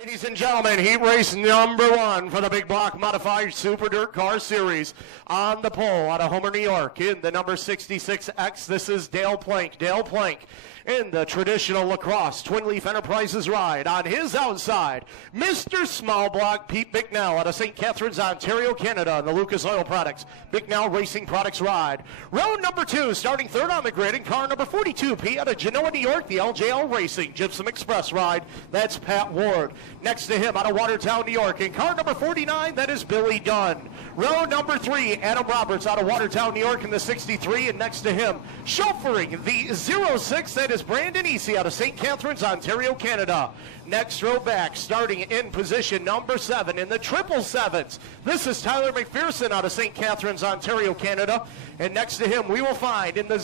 Ladies and gentlemen, heat race number 1 for the Big Block Modified Super Dirt Car Series. On the pole out of Homer, New York, in the number 66X, this is Dale Plank. Dale Plank in the traditional lacrosse Twin Leaf Enterprises ride. On his outside, Mr. Small Block Pete Bicknell out of St. Catharines, Ontario, Canada, in the Lucas Oil Products Bicknell Racing Products ride. Road number 2, starting third on the grid, in car number 42P out of Genoa, New York, the LJL Racing Gypsum Express ride. That's Pat Ward. Next to him out of Watertown, New York, in car number 49, that is Billy Dunn. Row number 3, Adam Roberts out of Watertown, New York, in the 63, and next to him, chauffeuring the 06, that is Brandon Easy out of St. Catharines, Ontario, Canada. Next row back, starting in position number 7 in the 777s. This is Tyler McPherson out of St. Catharines, Ontario, Canada. And next to him, we will find in the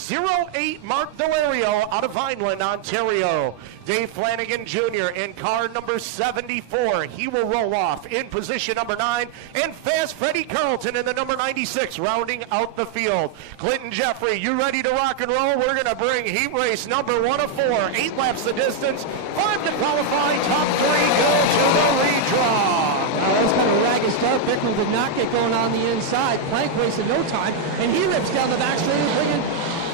08 Mark Delario out of Vineland, Ontario. Dave Flanagan Jr. in car number 74. He will roll off in position number 9. And Fast Freddie Carlton in the number 96, rounding out the field. Clinton Jeffrey, you ready to rock and roll? We're going to bring heat race number 1 of 4. 8 laps the distance, 5 to qualify. Top 3 go to the redraw. Now that was kind of a ragged start. Bicknell did not get going on the inside. Plank wasted no time, and he rips down the back straight, bringing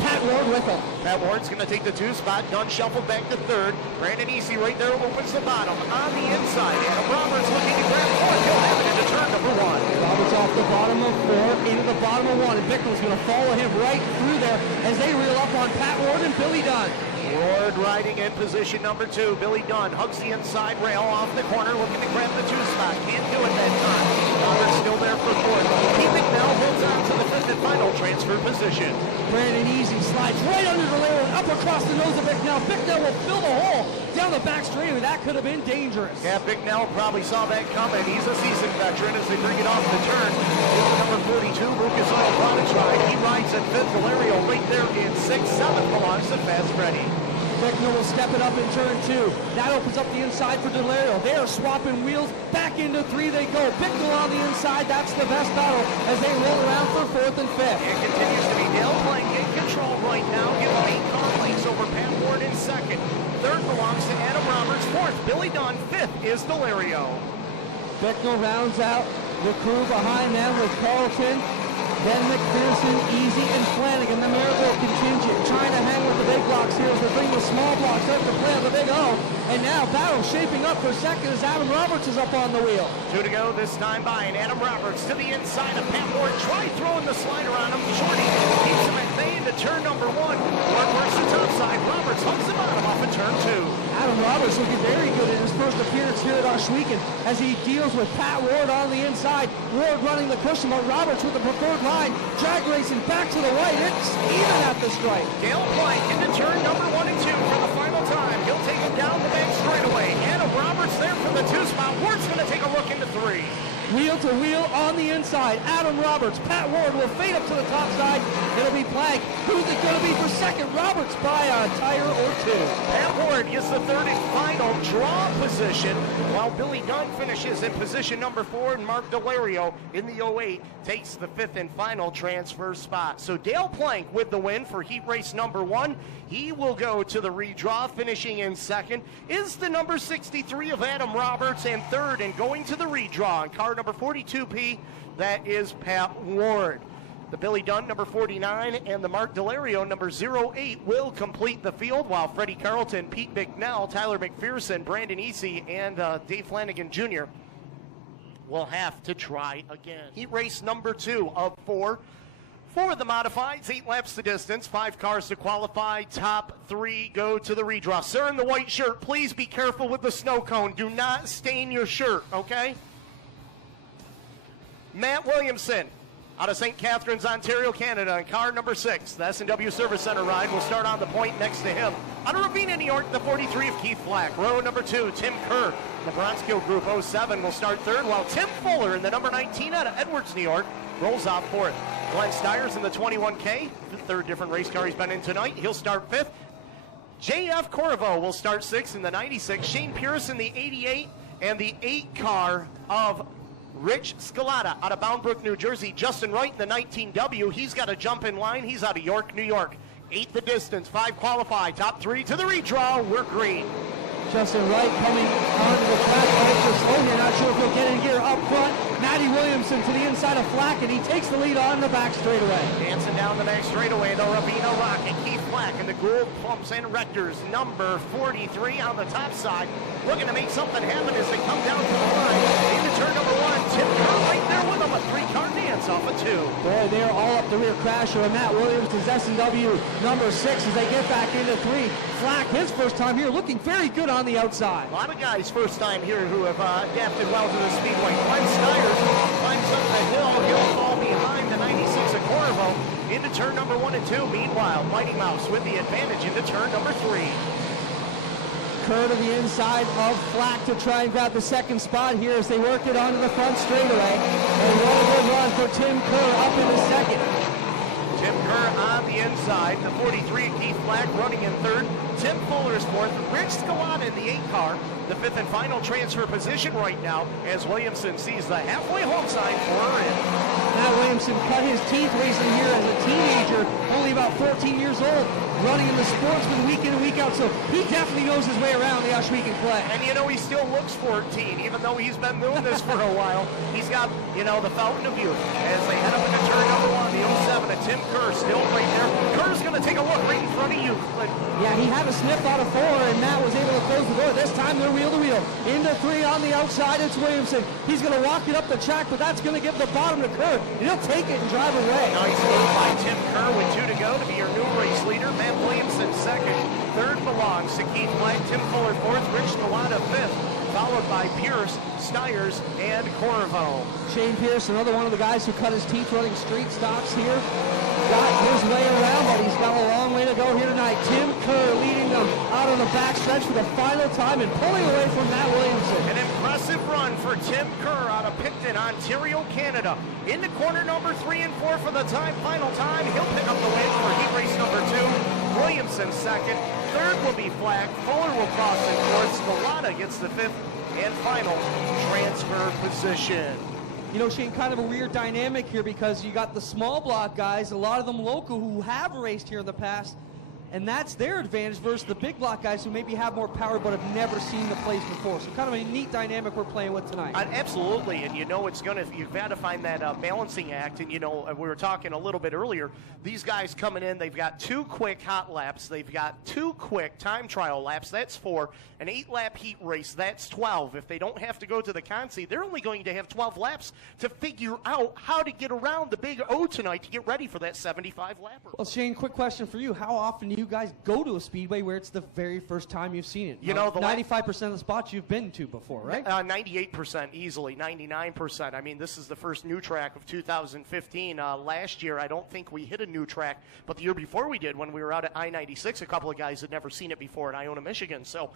Pat Ward with him. Pat Ward's going to take the 2 spot. Dunn shuffled back to 3rd. Brandon Easy right there opens the bottom. On the inside, Adam Roberts looking to grab 4th. He'll have it into turn number 1. Roberts off the bottom of 4 into the bottom of 1, and Bicknell's going to follow him right through there as they reel up on Pat Ward and Billy Dunn. Ward riding in position number 2. Billy Dunn hugs the inside rail off the corner, looking to grab the 2 spot. Can't do it that time. Roberts still there for 4th. Pete Bicknell holds on to the 5th and final transfer position. Brandon Easy slides right under the layer and up across the nose of Bicknell. Bicknell will fill the hole down the back straightaway. That could have been dangerous. Yeah, Bicknell probably saw that coming. He's a seasoned veteran as they bring it off the turn. Number 42, Lucas Oil Products ride. He rides at 5th. Valerio right there in 6th. 7th belongs to Fast Freddy. Bicknell will step it up in turn 2. That opens up the inside for Delario. They are swapping wheels. Back into 3 they go. Bicknell on the inside. That's the best battle as they roll around for 4th and 5th. It continues to be Dale Plank in control right now. Give him 8 car lengths over Pat Ward in 2nd. 3rd belongs to Adam Roberts. 4th, Billy Dunn. 5th is Delario. Bicknell rounds out the crew behind them with Carlton, then McPherson, Easy, and Flanagan. The Maryville contingent trying to hang with the big blocks here as they bring the small blocks up to play on the big O. And now battle shaping up for 2nd as Adam Roberts is up on the wheel. 2 to go this time by, and Adam Roberts to the inside of Pat Ward. Try throwing the slider on him. Shorty keeps him at bay into turn number 1. Ward works the top side. Roberts hugs him on him off of turn 2. Adam Roberts looking very good in his first appearance here at Oshweekon as he deals with Pat Ward on the inside. Ward running the cushion, but Roberts with the preferred line. Drag racing back to the white. It's even at the stripe. Dale Plank into turn number 1 and 2 for the final time. He'll take it down the bank straightaway. Adam Roberts there for the 2 spot. Ward's going to take a look into 3. Wheel to wheel on the inside. Adam Roberts, Pat Ward will fade up to the top side. It'll be Plank. Who's it going to be for 2nd? Roberts by a tire or 2. Pat Ward gets the 3rd and final draw position, while Billy Dunn finishes in position number 4, and Mark Delario in the 08 takes the 5th and final transfer spot. So Dale Plank with the win for heat race number 1. He will go to the redraw, finishing in 2nd. Is the number 63 of Adam Roberts, and 3rd and going to the redraw in car number 42P, that is Pat Ward. The Billy Dunn number 49 and the Mark Delario number 08 will complete the field, while Freddie Carlton, Pete Bicknell, Tyler McPherson, Brandon Easy, and Dave Flanagan Jr. will have to try again. Heat race number 2 of 4. For the modifieds, 8 laps the distance, 5 cars to qualify. Top 3 go to the redraw. Sir in the white shirt, please be careful with the snow cone. Do not stain your shirt, okay? Matt Williamson out of St. Catharines, Ontario, Canada, in car number 6. The S&W Service Center ride will start on the point next to him. Out of Ravenna, New York, the 43 of Keith Flack. Row number 2, Tim Kerr. The Bronskill Group 07 will start 3rd, while Tim Fuller in the number 19 out of Edwards, New York, rolls off 4th. Glenn Styres in the 21K, the 3rd different race car he's been in tonight. He'll start 5th. J.F. Corvo will start 6th in the 96. Shane Pierce in the 88, and the 8 car of Rich Scalata out of Bound Brook, New Jersey. Justin Wright in the 19W. He's got a jump in line. He's out of York, New York. 8 the distance, 5 qualify. Top 3 to the redraw. We're green. Justin Wright coming onto the track. Extra slow here, not sure if he'll get in here up front. Matty Williamson to the inside of Flack, and he takes the lead on the back straightaway. Dancing down the back straightaway, the Ravina Rocket, Keith Flack, and the Gould Pumps and Rectors, number 43 on the top side, looking to make something happen as they come down to the line. Into turn number 1, Tim Kerr right there with them, a 3-car dance off of 2. Boy, they're all up the rear crasher, and Matt Williams does S&W number 6 as they get back into 3. Flack, his first time here, looking very good on the outside. A lot of guys first time here who have adapted well to the speedway. Glenn Styres climbs up the hill. He'll fall behind the 96 of Corvo into turn number 1 and 2. Meanwhile, Mighty Mouse with the advantage into turn number 3. Kerr to the inside of Flack to try and grab the second spot here as they work it onto the front straightaway. And what a good run for Tim Kerr up in the second. Tim Kerr on the inside. The 43, Keith Flack running in third. Tim Fuller's fourth. Rich Scalata in the 8-car. The fifth and final transfer position right now as Williamson sees the halfway home sign for her in. Matt Williamson cut his teeth racing here as a teenager, only about 14 years old, running in the sportsman week in and week out, so he definitely knows his way around the Oshweek Clay. And you know, he still looks 14, even though he's been doing this for a while. He's got, you know, the fountain of youth. As they head up into turn number 1, the 07, and Tim Kerr still right there. Kerr's going to take a look right in front of you. Yeah, he had a sniff out of 4, and Matt was able to close the door. This time they're wheel to wheel. Into 3 on the outside, it's Williamson. He's going to walk it up the track, but that's going to give the bottom to Kerr, and he'll take it and drive away. Nice work by Tim Kerr with 2 to go to be your new race leader. Matt Williamson second. Third belongs to Keith Flack. Tim Fuller fourth. Rich Scalata fifth. Followed by Pierce, Styres, and Corvo. Shane Pierce, another one of the guys who cut his teeth running street stocks here. Got his way around, but he's got a long way to go here tonight. Tim Kerr leading them out on the backstretch for the final time and pulling away from Matt Williamson. An impressive run for Tim Kerr out of Picton, Ontario, Canada. Into corner number 3 and 4 for the final time. He'll pick up the win for heat race number 2. Williamson second. Third will be Flack. Fuller will cross in fourth. Scalata gets the fifth and final transfer position. You know, Shane, kind of a weird dynamic here because you got the small block guys, a lot of them local who have raced here in the past, and that's their advantage versus the big block guys who maybe have more power but have never seen the place before. So kind of a neat dynamic we're playing with tonight. Absolutely, and you know it's gonna, you've got to find that balancing act. And you know, we were talking a little bit earlier, these guys coming in, they've got 2 quick hot laps, they've got 2 quick time trial laps, that's 4, an 8-lap heat race, that's 12. If they don't have to go to the consi, they're only going to have 12 laps to figure out how to get around the big O tonight to get ready for that 75-lapper. Well, Shane, quick question for you. How often do you guys go to a speedway where it's the very first time you've seen it? You know, the 95% of the spots you've been to before, right? 98% easily, 99%. I mean, this is the first new track of 2015. Last year, I don't think we hit a new track, but the year before we did, when we were out at I-96, a couple of guys had never seen it before in Iona, Michigan. So,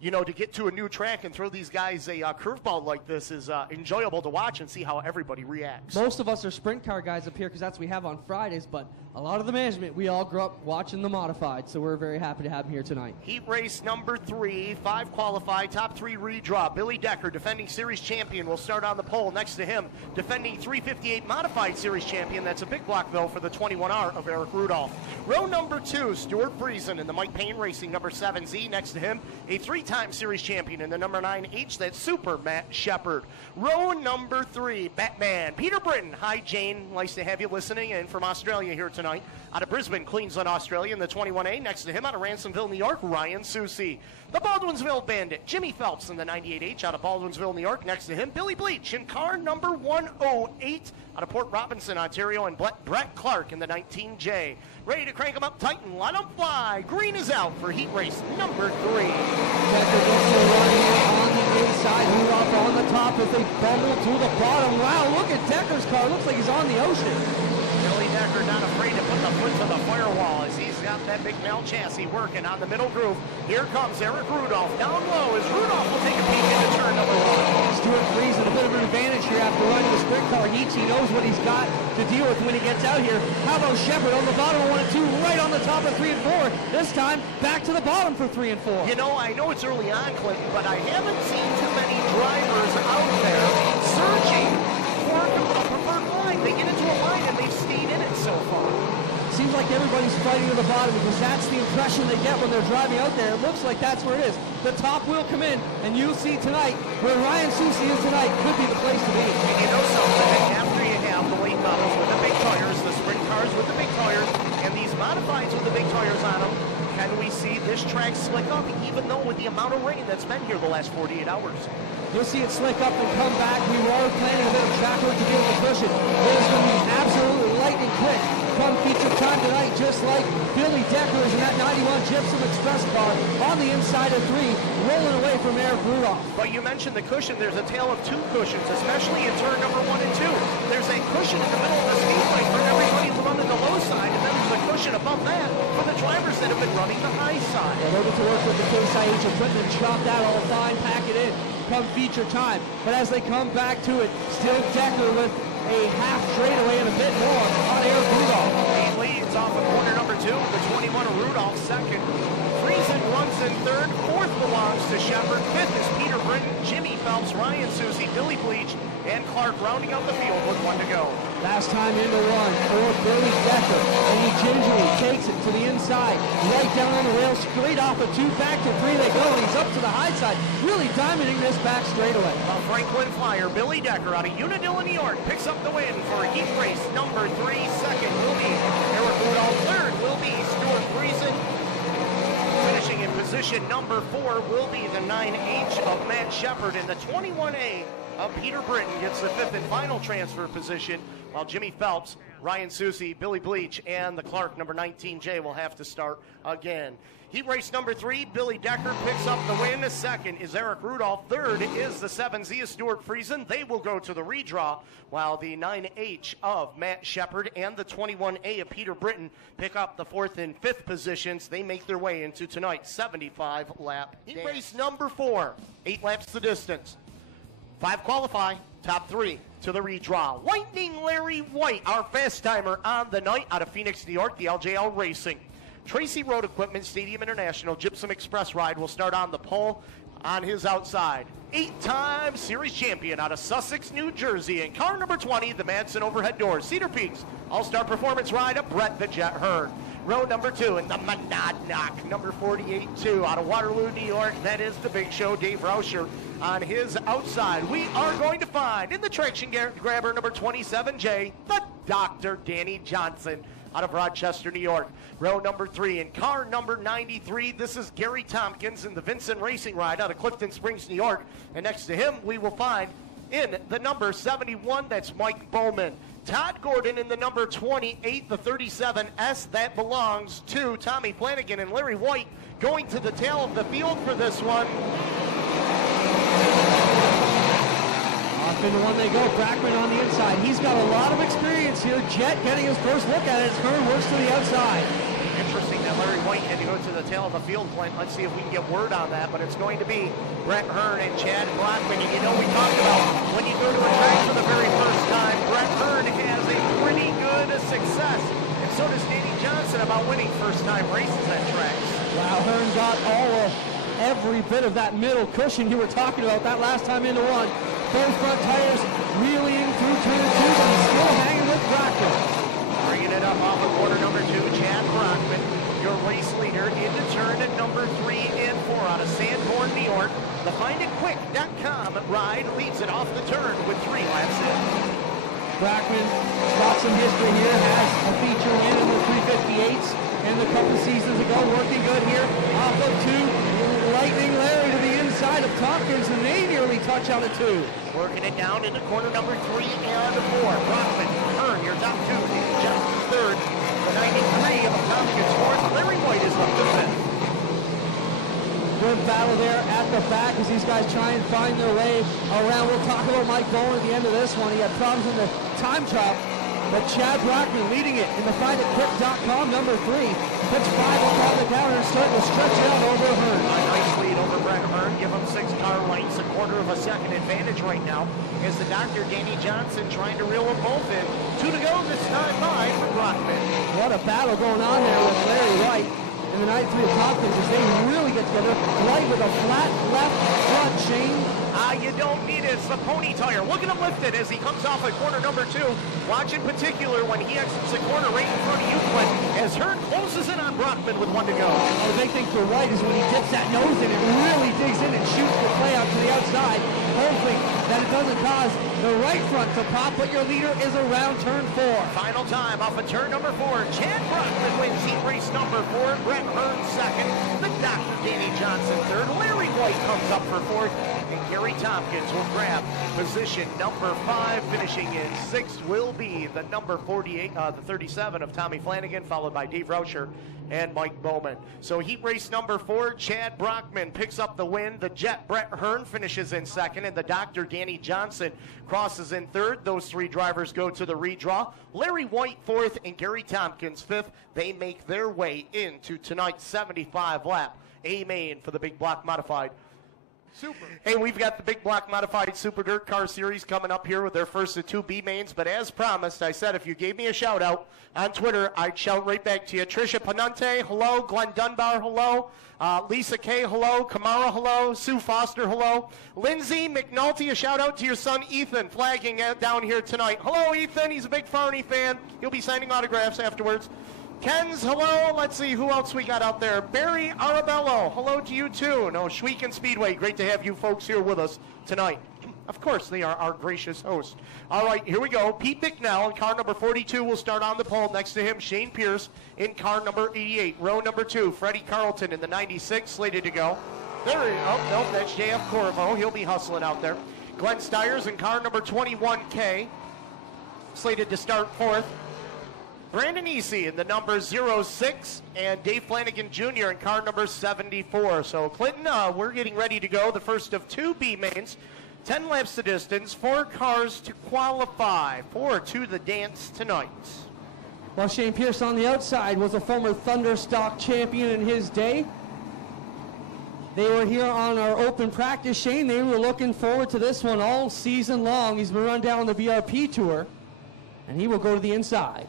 you know, to get to a new track and throw these guys a curveball like this is enjoyable to watch and see how everybody reacts. Most of us are sprint car guys up here because that's what we have on Fridays, but a lot of the management, we all grew up watching the modified, so we're very happy to have him here tonight. Heat race number 3, 5 qualified, top 3 redraw. Billy Decker, defending series champion, will start on the pole. Next to him, defending 358 modified series champion. That's a big block, though, for the 21R of Eric Rudolph. Row number 2, Stuart Friesen in the Mike Payne Racing number 7Z. Next to him, a 3-time series champion in the number 9H. That's Super Matt Shepard. Row number 3, Batman, Peter Britton. Hi, Jane. Nice to have you listening in from Australia here tonight. Out of Brisbane, Queensland, Australia, in the 21A. Next to him, out of Ransomville, New York, Ryan Susi. The Baldwinsville Bandit, Jimmy Phelps in the 98H, out of Baldwinsville, New York. Next to him, Billy Bleach in car number 108, out of Port Robinson, Ontario, and Brett Clark in the 19J. Ready to crank them up tight and let them fly. Green is out for heat race number 3. Decker gets the run here on the inside. Rudolph on the top as they bumble to the bottom. Wow, look at Decker's car. Looks like he's on the ocean. Billy Decker not afraid to put the foot to the firewall as he's got that big Mel chassis working on the middle groove. Here comes Eric Rudolph down low as Rudolph will take a peek into turn number 1. Stuart Friesen a bit of an advantage here after running the sprint car heats. He knows what he's got to deal with when he gets out here. How about Shepard on the bottom of 1 and 2, right on the top of 3 and 4. This time back to the bottom for 3 and 4. You know, I know it's early on, Clinton, but I haven't seen too many drivers out there searching for a preferred line. They get into a line and they've stayed in it so far. Seems like everybody's fighting to the bottom because that's the impression they get when they're driving out there. It looks like that's where it is. the top will come in, and you'll see tonight where Ryan Susie is tonight could be the place to be. And you know something, after you have the late models with the big tires, the sprint cars with the big tires, and these modifieds with the big tires on them, can we see this track slick up, even though with the amount of rain that's been here the last 48 hours? You'll see it slick up and come back. We were planning a bit of track work to be able to push it. It is going to be absolutely lightning quick. Come feature time tonight, just like Billy Decker is in that 91 Gypsum Express car on the inside of 3, rolling away from Eric Rudolph. But you mentioned the cushion. There's a tale of 2 cushions, especially in turn number 1 and 2. There's a cushion in the middle of the speedway for everybody who run in the low side, and then there's a cushion above that for the drivers that have been running the high side. Yeah, they'll get to work with the Case IH equipment and chop that all fine, pack it in, come feature time. But as they come back to it, still Decker with a half straightaway and a bit more on Eric Rudolph. He leads off of corner number 2, the 21 of Rudolph, second. Friesen runs in third, fourth belongs to Shepard, fifth is Peter Britton, Jimmy Phelps, Ryan Susie, Billy Bleach, and Clark rounding out the field with 1 to go. Last time into 1 for Billy Decker, and he gingerly takes it to the inside, right down on the rail, straight off of 2, back to 3 they go, and he's up to the high side, really diamonding this back straightaway. A Franklin Flyer, Billy Decker out of Unadilla, New York, picks up the win for heat race number 3. Second will be Eric Rudolph. Third will be Stuart Friesen. Finishing in position number 4 will be the 9H of Matt Shepard, and the 21A of Peter Britton gets the 5th and final transfer position, while Jimmy Phelps, Ryan Susie, Billy Bleach, and the Clark number 19J will have to start again. Heat race number 3, Billy Decker picks up the win. Second is Eric Rudolph. Third is the 7Z of Stuart Friesen. They will go to the redraw, while the 9H of Matt Shepard and the 21A of Peter Britton pick up the 4th and 5th positions. They make their way into tonight's 75-lap heat race number 4. 8 laps the distance. 5 qualify, top 3 to the redraw. Lightning Larry White, our fast timer on the night out of Phoenix, New York, the LJL Racing. Tracy Road Equipment, Stadium International, Gypsum Express ride will start on the pole on his outside. 8-time series champion out of Sussex, New Jersey. And car number 20, the Madsen Overhead Doors, Cedar Peaks, All-Star Performance ride of Brett the Jet Hearn. Row number 2 in the Monadnock, number 48-2 out of Waterloo, New York. That is the big show, Dave Rauscher on his outside. We are going to find in the traction grabber number 27J, the Dr. Danny Johnson out of Rochester, New York. Row number 3 in car number 93. This is Gary Tompkins in the Vincent Racing ride out of Clifton Springs, New York. And next to him, we will find in the number 71, that's Mike Bowman. Todd Gordon in the number 28, the 37S, that belongs to Tommy Flanagan. And Larry White going to the tail of the field for this one. Off into 1 they go, Brackman on the inside. He's got a lot of experience here. Jet getting his first look at it as Hearn works to the outside. Interesting that Larry White had to go to the tail of the field, Clint. Let's see if we can get word on that, but it's going to be Brett Hearn and Chad Brockman. And you know, we talked about when you go to a track for the very first time, Brett Hearn has a pretty good success, and so does Danny Johnson about winning first-time races at tracks. Wow, Hearn got every bit of that middle cushion you were talking about that last time into 1. Both front tires wheeling through turn 2, but he's still hanging with Brockman. Bringing it up off of quarter number 2, Chad Brockman, your race leader, into turn at number 3 and 4 out of Sanborn, New York. The FindItQuick.com ride leads it off the turn with 3 laps in. Brockman got some history here, has a feature win in the 358s and a couple seasons ago, working good here. Off of 2, Lightning Larry to the inside of Tompkins, and they nearly touch on a 2. Working it down into corner number 3 and 4. Brockman, Hearn, your top 2. Johnson third. The 93 of Tompkins fourth. Larry White is up to 5th. Good battle there at the back as these guys try and find their way around. We'll talk about Mike Bowen at the end of this one. He had problems in the time chop, but Chad Brockman leading it in the FindItQuick.com number 3. Puts 5 up on the counter and starting to stretch it out over Hearn. A nice lead over Brett Hearn. Give him 6 car lengths, a quarter of a second advantage right now. Is the Dr. Danny Johnson trying to reel them both in. 2 to go this time by for Brockman. What a battle going on there with Larry White and the 93 of Tompkins as they really get together. White with a flat left front chain You don't need it. It's the pony tire. Look at him lift it as he comes off at corner number 2. Watch in particular when he exits the corner right in front of you, Clint, as Hearn closes in on Brockman with 1 to go. The big thing for White is when he dips that nose in, it really digs in and shoots the play out to the outside, hoping that it doesn't cause the right front to pop, but your leader is around turn 4. Final time off of turn number 4. Chad Brockman wins heat race number 4. Brett Hearn second. The Dr. Danny Johnson third. Larry White comes up for 4th. And Gary Tompkins will grab position number 5. Finishing in 6th will be the number 48, the 37 of Tommy Flanagan, followed by Dave Rauscher and Mike Bowman. So heat race number 4, Chad Brockman picks up the win. The Jet Brett Hearn finishes in 2nd, and the Dr. Danny Johnson crosses in 3rd. Those 3 drivers go to the redraw. Larry White 4th and Gary Tompkins 5th. They make their way into tonight's 75 lap A main for the Big Block Modified. Super. Hey, we've got the Big Block Modified Super Dirt Car Series coming up here with their first of 2 B mains. But as promised, I said if you gave me a shout out on Twitter, I'd shout right back to you. Trisha Panante, hello. Glenn Dunbar, hello. Lisa K, hello. Kamara, hello. Sue Foster, hello. Lindsay McNulty, a shout out to your son Ethan, flagging down here tonight. Hello, Ethan. He's a big Farney fan. He'll be signing autographs afterwards. Ken's, hello. Let's see who else we got out there. Barry Arabello, hello to you too. No, Schweeken Speedway, great to have you folks here with us tonight. Of course, they are our gracious host. All right, here we go. Pete Bicknell in car number 42 will start on the pole. Next to him, Shane Pierce in car number 88. Row number 2, Freddie Carlton in the 96, slated to go. There he is. Oh, no, that's JF Corvo. He'll be hustling out there. Glenn Styres in car number 21K, slated to start 4th. Brandon Easy in the number 06, and Dave Flanagan Jr. in car number 74. So, Clinton, we're getting ready to go. The first of 2 B mains, 10 laps to distance, 4 cars to qualify for to the dance tonight. Well, Shane Pierce on the outside was a former Thunderstock champion in his day. They were here on our open practice, Shane. They were looking forward to this one all season long. He's been run down on the BRP Tour, and he will go to the inside.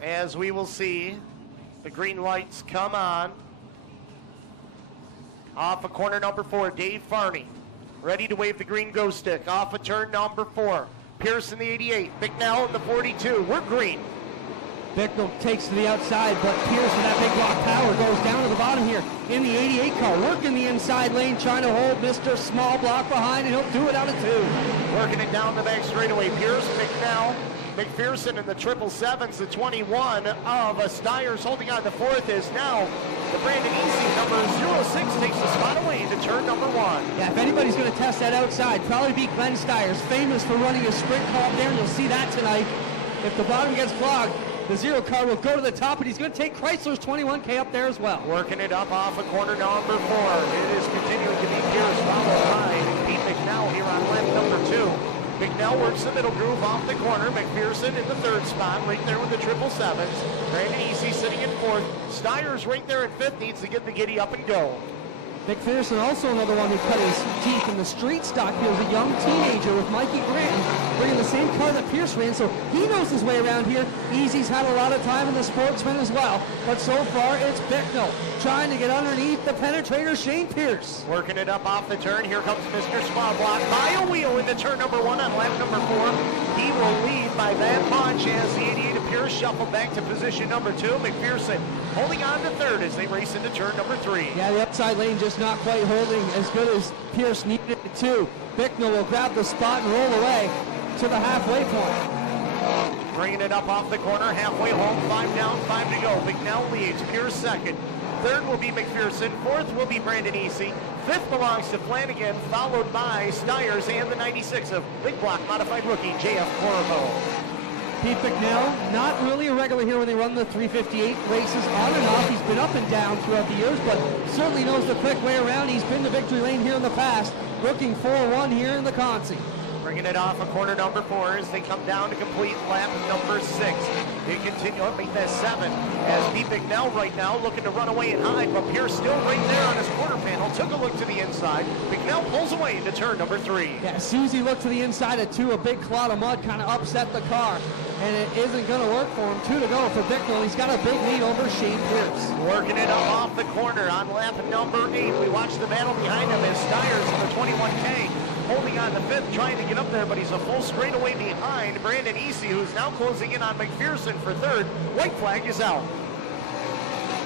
As we will see, the green lights come on. Off of corner number 4, Dave Farney, ready to wave the green go stick. Off of turn number 4, Pierce in the 88, Bicknell in the 42. We're green. Bicknell takes to the outside, but Pierce with that big block power goes down to the bottom here in the 88 car, working the inside lane, trying to hold Mr. Small Block behind, and he'll do it out of 2. Working it down the back straightaway, Pierce, Bicknell, McPherson in the 777s, the 21 of Styres holding on. The 4th is now the Brandon Easy, number 06, takes the spot away into turn number 1. Yeah, if anybody's going to test that outside, probably be Glenn Styres, famous for running a sprint car up there, and you'll see that tonight. If the bottom gets clogged, the 0 car will go to the top, and he's going to take Chrysler's 21K up there as well. Working it up off of corner number 4. It is continuing to be Pierce, followed by Pete McNell here on lap number 2. McNell works the middle groove off the corner. McPherson in the 3rd spot, right there with the 777s. Brandon Easy sitting in 4th. Styres right there in 5th, needs to get the giddy up and go. McPherson also another one who cut his teeth in the street stock. He was a young teenager with Mikey Grant, bringing the same car that Pierce ran, so he knows his way around here. Easy's had a lot of time in the Sportsman as well, but so far it's Bicknell trying to get underneath the penetrator, Shane Pierce. Working it up off the turn. Here comes Mr. Small Block by a wheel into turn number 1 on lap number 4. He will lead by that much as the 88 of Pierce shuffled back to position number 2. McPherson holding on to 3rd as they race into turn number 3. Yeah, the upside lane just not quite holding as good as Pierce needed it to. Bicknell will grab the spot and roll away to the halfway point. Bringing it up off the corner, halfway home, 5 down, 5 to go. Bicknell leads, Pierce 2nd. 3rd will be McPherson, 4th will be Brandon Easy. 5th belongs to Flanagan, followed by Styres and the 96 of Big Block Modified rookie, JF Corvo. Pete Bicknell, not really a regular here when they run the 358 races on and off. He's been up and down throughout the years, but certainly knows the quick way around. He's been to victory lane here in the past, looking 4-1 here in the Consi. Bringing it off of corner number 4 as they come down to complete lap number 6. They continue up, make that 7. As Pete Bicknell right now looking to run away and hide, but Pierce still right there on his quarter panel. Took a look to the inside. Bicknell pulls away into turn number 3. Yeah, as soon as he looked to the inside of 2, a big clod of mud kind of upset the car. and it isn't going to work for him. 2 to go for Bicknell. He's got a big lead over Shane Pierce. Working it up off the corner on lap number 8. We watch the battle behind him as Styres in the 21K holding on the 5th, trying to get up there, but he's a full straightaway behind Brandon Easy, who's now closing in on McPherson for 3rd. White flag is out.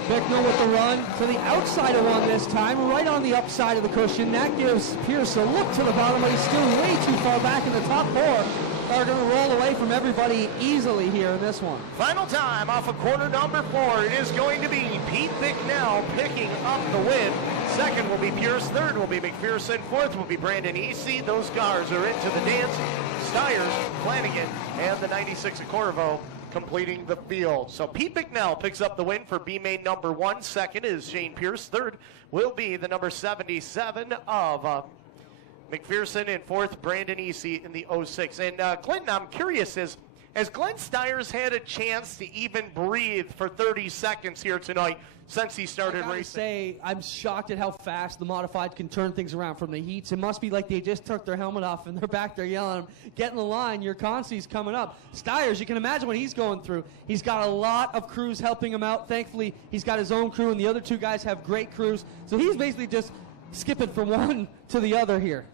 Bicknell with the run to the outside of one this time, right on the upside of the cushion. That gives Pierce a look to the bottom, but he's still way too far back in the top 4. Are going to roll away from everybody easily here in this one. Final time off of corner number 4. It is going to be Pete Bicknell picking up the win. 2nd will be Pierce. 3rd will be McPherson. 4th will be Brandon Easy. Those cars are into the dance. Styres, Flanagan, and the 96 of Corvo completing the field. So Pete Bicknell picks up the win for B main number 1. 2nd is Shane Pierce. 3rd will be the number 77 of McPherson, and 4th, Brandon Easy in the 06. And Clinton, I'm curious, has Glenn Styres had a chance to even breathe for 30 seconds here tonight since he started racing? I'm shocked at how fast the modified can turn things around from the heats. It must be like they just took their helmet off and they're back there yelling, get in the line, your consi's coming up. Styres, you can imagine what he's going through. He's got a lot of crews helping him out. Thankfully, he's got his own crew, and the other 2 guys have great crews. So he's basically just skipping from one to the other here.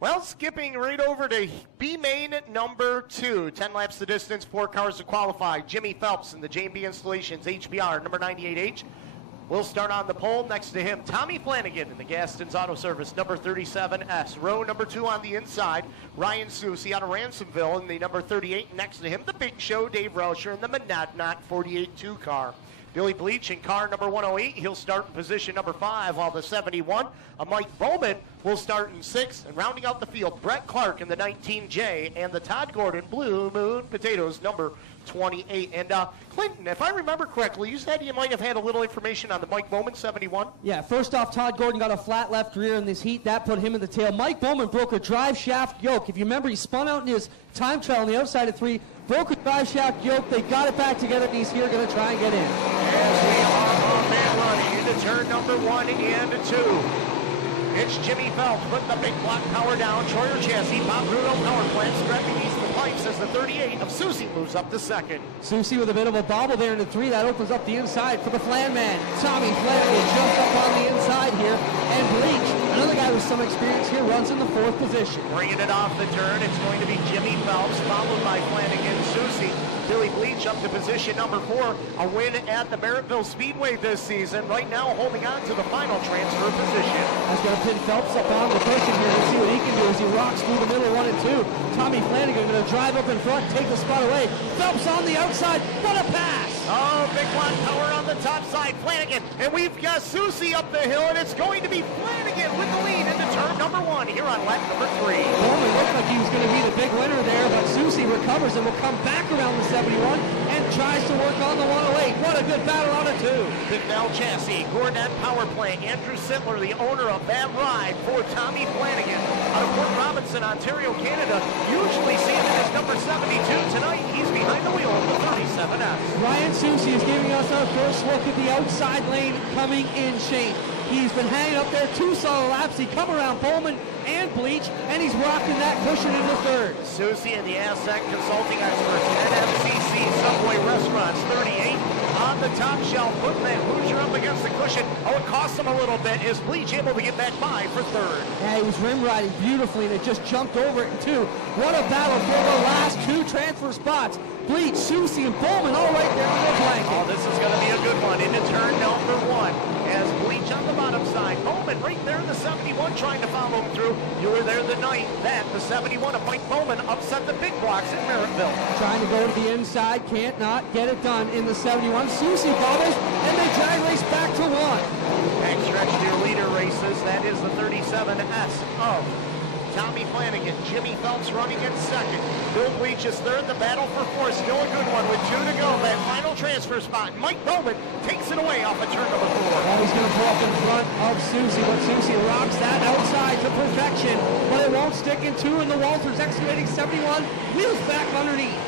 Well, skipping right over to B main number 2. 10 laps the distance, 4 cars to qualify. Jimmy Phelps in the J&B Installations HBR, number 98H. Will start on the pole. Next to him, Tommy Flanagan in the Gaston's Auto Service, number 37S. Row number 2 on the inside, Ryan Susie out of Ransomville in the number 38. Next to him, the Big Show, Dave Rauscher in the Monadnock 48-2 car. Billy Bleach in car number 108. He'll start in position number 5, while the 71 of Mike Bowman will start in 6th. And rounding out the field, Brett Clark in the 19J and the Todd Gordon Blue Moon Potatoes number 28. And Clinton, if I remember correctly, you said you might have had a little information on the Mike Bowman 71? Yeah, first off, Todd Gordon got a flat left rear in this heat. That put him in the tail. Mike Bowman broke a drive shaft yoke. If you remember, he spun out in his time trial on the outside of 3, broke a drive shaft yoke. They got it back together, and he's here going to try and get in. As we are on man running into turn number 1 and 2. It's Jimmy Phelps putting the big block power down. Troyer chassis, Bob Bruno power plant, strapping east of the pipes as the 38 of Susie moves up to 2nd. Susie with a bit of a bobble there in the 3. That opens up the inside for the Flan man. Tommy Flanagan jumps up on the inside here. And Bleach, another guy with some experience here, runs in the 4th position. Bringing it off the turn, it's going to be Jimmy Phelps, followed by Flanagan, Susie. Billy Bleach up to position number 4. A win at the Merrittville Speedway this season. Right now holding on to the final transfer position. He's going to pin Phelps up on the cushion here and see what he can do as he rocks through the middle 1 and 2. Tommy Flanagan going to drive up in front, take the spot away. Phelps on the outside. What a pass! Oh, big block power on the top side. Flanagan. And we've got Susie up the hill, and it's going to be Flanagan with the lead into turn number 1 here on lap number 3. Bowman looked like he was going to be the big winner there, but Susie recovers and will come back around the 71 and tries to work on the 108. What a good battle on a 2. Bicknell chassis, Gordon power plant, Andrew Sittler, the owner of that ride for Tommy Flanagan. Out of Port Robinson, Ontario, Canada, usually seen as number 72. Tonight, he's behind the wheel of the 37S. Ryan Susie is giving us our first look at the outside lane coming in Shane. He's been hanging up there 2 solid laps. He come around Bowman and Bleach, and he's rocking that cushion into 3rd. Susie and the Asset Consulting Experts, NMCC Subway Restaurants, 38 on the top shelf, putting that Hoosier up against the cushion. Oh, it cost him a little bit. Is Bleach able to get back by for 3rd? Yeah, he was rim riding beautifully, and it just jumped over it in 2. What a battle for the last 2 transfer spots. Bleach, Susie, and Bowman all right there on the blanket. Oh, this is going to be a good one into turn number 1. As Bleach on the bottom side, Bowman right there in the 71 trying to follow him through. You were there the night that the 71 of Mike Bowman upset the big blocks in Merrittville. Trying to go to the inside, can't not get it done in the 71. Susie bobbles, and they drag race back to 1. Backstretch to your leader races. That is the 37S of Tommy Flanagan. Jimmy Phelps running in 2nd. Bill Bleach is 3rd. The battle for 4th. Still a good one with 2 to go. That final transfer spot. Mike Bowman takes it away off of turn number 4. Well, he's going to pull up in front of Susie, but Susie rocks that outside to perfection, but it won't stick in 2, and the Walters excavating 71 wheels back underneath.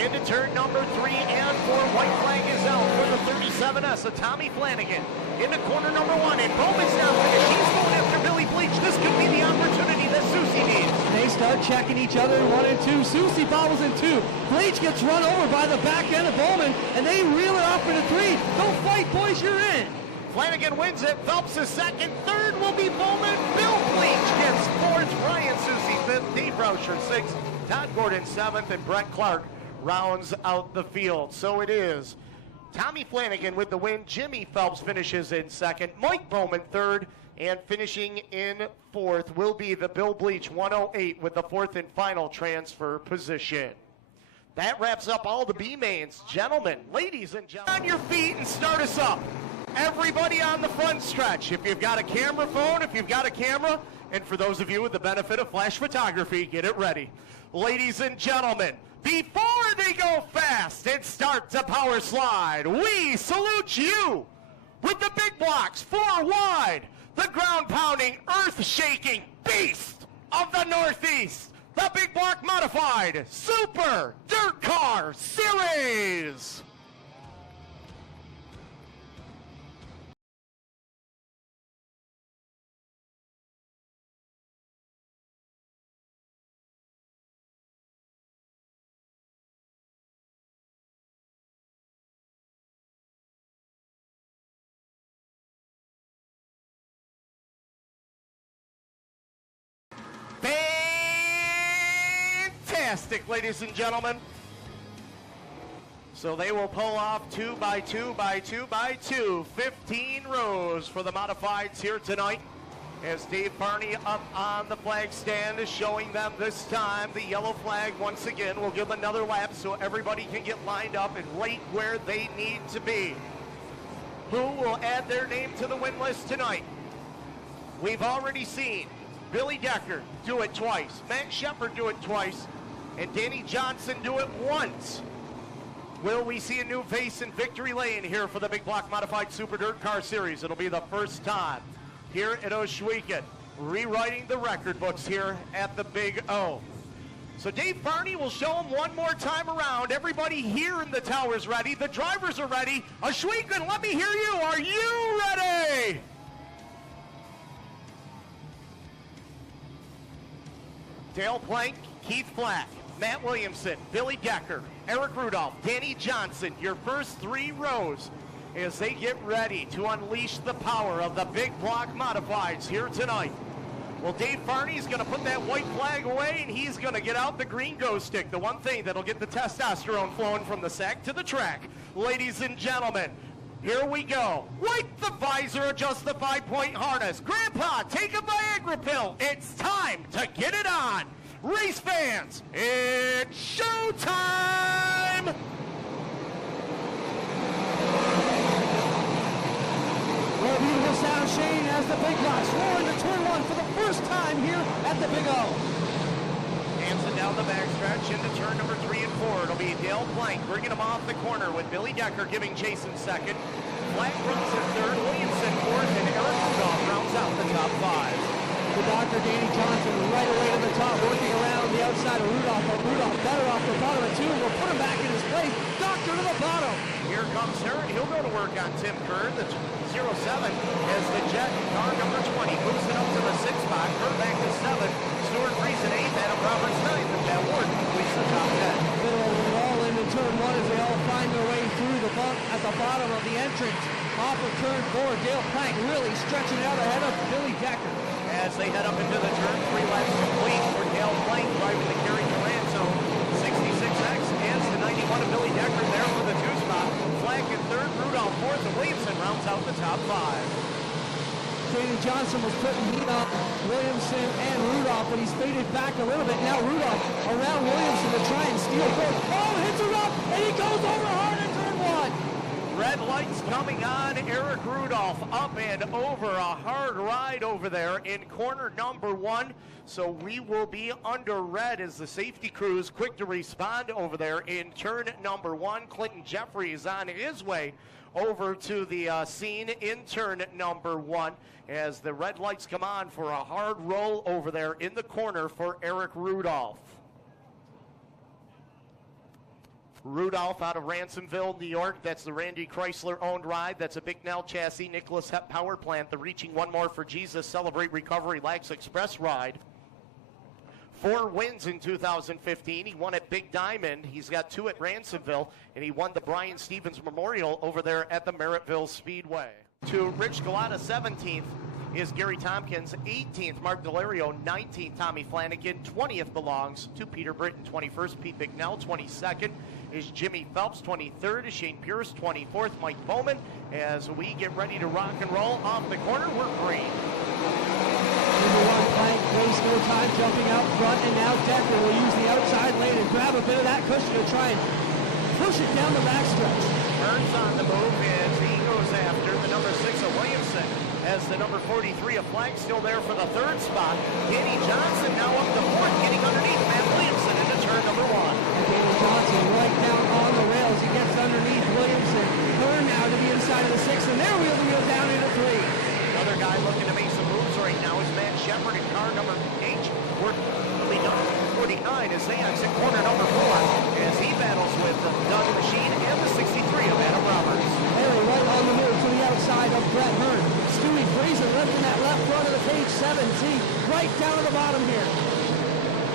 Into turn number 3 and 4. White flag is out for the 37S of Tommy Flanagan. Into corner number 1, and Bowman's now finished. He's going after Billy Bleach. This could be the opportunity that Susie needs. They start checking each other in 1 and 2. Susie bobbles in 2. Bleach gets run over by the back end of Bowman, and they reel her off into 3. Don't fight, boys, you're in. Flanagan wins it. Phelps is second. Third will be Bowman. Bill Bleach gets fourth. Ryan Susie fifth. Dave Rauscher sixth. Todd Gordon seventh. And Brett Clark rounds out the field. So it is Tommy Flanagan with the win. Jimmy Phelps finishes in second. Mike Bowman third. And finishing in fourth will be the Bill Bleach 108 with the fourth and final transfer position. That wraps up all the B-mains. Gentlemen, ladies and gentlemen, on your feet and start us up. Everybody on the front stretch. If you've got a camera phone, if you've got a camera, and for those of you with the benefit of flash photography, get it ready. Ladies and gentlemen, before they go fast and start to power slide, we salute you with the big blocks, 4 wide, the ground-pounding, earth-shaking beast of the Northeast, the Big Block Modified Super Dirt Car Series. Fantastic, ladies and gentlemen. So they will pull off 2 by 2 by 2 by 2, 15 rows for the modifieds here tonight. As Dave Barney up on the flag stand is showing them this time the yellow flag once again. We'll give them another lap so everybody can get lined up and right where they need to be. Who will add their name to the win list tonight? We've already seen Billy Decker do it twice, Matt Shepard do it twice, and Danny Johnson do it once. Will we see a new face in victory lane here for the Big Block Modified Super Dirt Car Series? It'll be the first time here at Ohsweken, rewriting the record books here at the Big O. So Dave Barney will show them one more time around. Everybody here in the tower is ready. The drivers are ready. Ohsweken, let me hear you. Are you ready? Dale Plank, Keith Black, Matt Williamson, Billy Decker, Eric Rudolph, Danny Johnson, your first 3 rows as they get ready to unleash the power of the Big Block Modifieds here tonight. Well, Dave Barney's going to put that white flag away, and he's going to get out the green go stick, the one thing that'll get the testosterone flowing from the sack to the track. Ladies and gentlemen, here we go. Wipe the visor, adjust the 5-point harness. Grandpa, take a Viagra pill. It's time to get it on. Race fans, it's showtime! Well, beautiful sound, Shane, as the Big Blocks roar into turn 1 for the first time here at the Big O. Hanson down the backstretch into turn number 3 and 4. It'll be Dale Plank bringing him off the corner with Billy Decker giving Jason second. Black runs in third, Williamson fourth, and Eric Rudolph rounds out the top 5. The Dr. Danny Johnson right away to the top, working around the outside of Rudolph. But Rudolph better off the bottom of 2. We'll put him back in his place. Doctor to the bottom. Here comes Herod. He'll go to work on Tim Kern, the 07, as the Jet car number 20 moves it up to the 6th spot. Kern back to 7. Stuart Freese in 8th. Adam Roberts 9th. And Matt Ward completes the top 10. They're all into turn 1 as they all find their way through the bump at the bottom of the entrance. Off of turn 4, Dale Plank really stretching out ahead of Billy Decker. As they head up into the turn 3 laps complete for Dale Plank driving the Kerry Duranzo 66X as the 91 of Billy Decker there for the 2 spot. Flack in third, Rudolph fourth, and Williamson rounds out the top 5. Danny Johnson was putting heat on Williamson and Rudolph, but he's faded back a little bit. Now Rudolph around Williamson to try and steal gold. Oh, hits her up, and he goes over hard in turn 1. Red lights coming on. Eric Rudolph up and over. A hard ride over there in corner number 1. So we will be under red as the safety crew is quick to respond over there in turn number 1. Clinton Jeffrey is on his way over to the scene in turn number 1 as the red lights come on for a hard roll over there in the corner for Eric Rudolph. Rudolph out of Ransomville, New York. That's the Randy Chrysler-owned ride. That's a Bicknell chassis, Nicholas Hep power plant. The Reaching One More for Jesus Celebrate Recovery Lax Express ride 4 wins in 2015. He won at Big Diamond. He's got 2 at Ransomville, and he won the Brian Stevens Memorial over there at the Merrittville Speedway. To Rich Galata, 17th is Gary Tompkins. 18th, Mark Delario. 19th, Tommy Flanagan. 20th belongs to Peter Britton. 21st, Pete Bicknell. 22nd is Jimmy Phelps. 23rd is Shane Pierce. 24th, Mike Bowman. As we get ready to rock and roll off the corner, we're green. Number 1 Plank, waste no time jumping out front, and now Decker will use the outside lane and grab a bit of that cushion to try and push it down the backstretch. Burns on the move as he goes after the number 6 of Williamson. As the number 43 of Flag still there for the 3rd spot. Danny Johnson now up to 4th, getting underneath Matt Williamson into turn number 1. Danny Johnson right down on the rails. He gets underneath Williamson. Turn now to the inside of the 6, and they're wheeling wheel down into 3. Another guy looking to make some moves right now is Matt Shepard in car number 8. Working number 49 as they exit corner number 4 as he battles with the Doug Machine and the 63 of Adam Roberts. Harry right on the move to the outside of Brett Hearn. Stewie Friesen lifting that left front of the page 17, right down to the bottom here.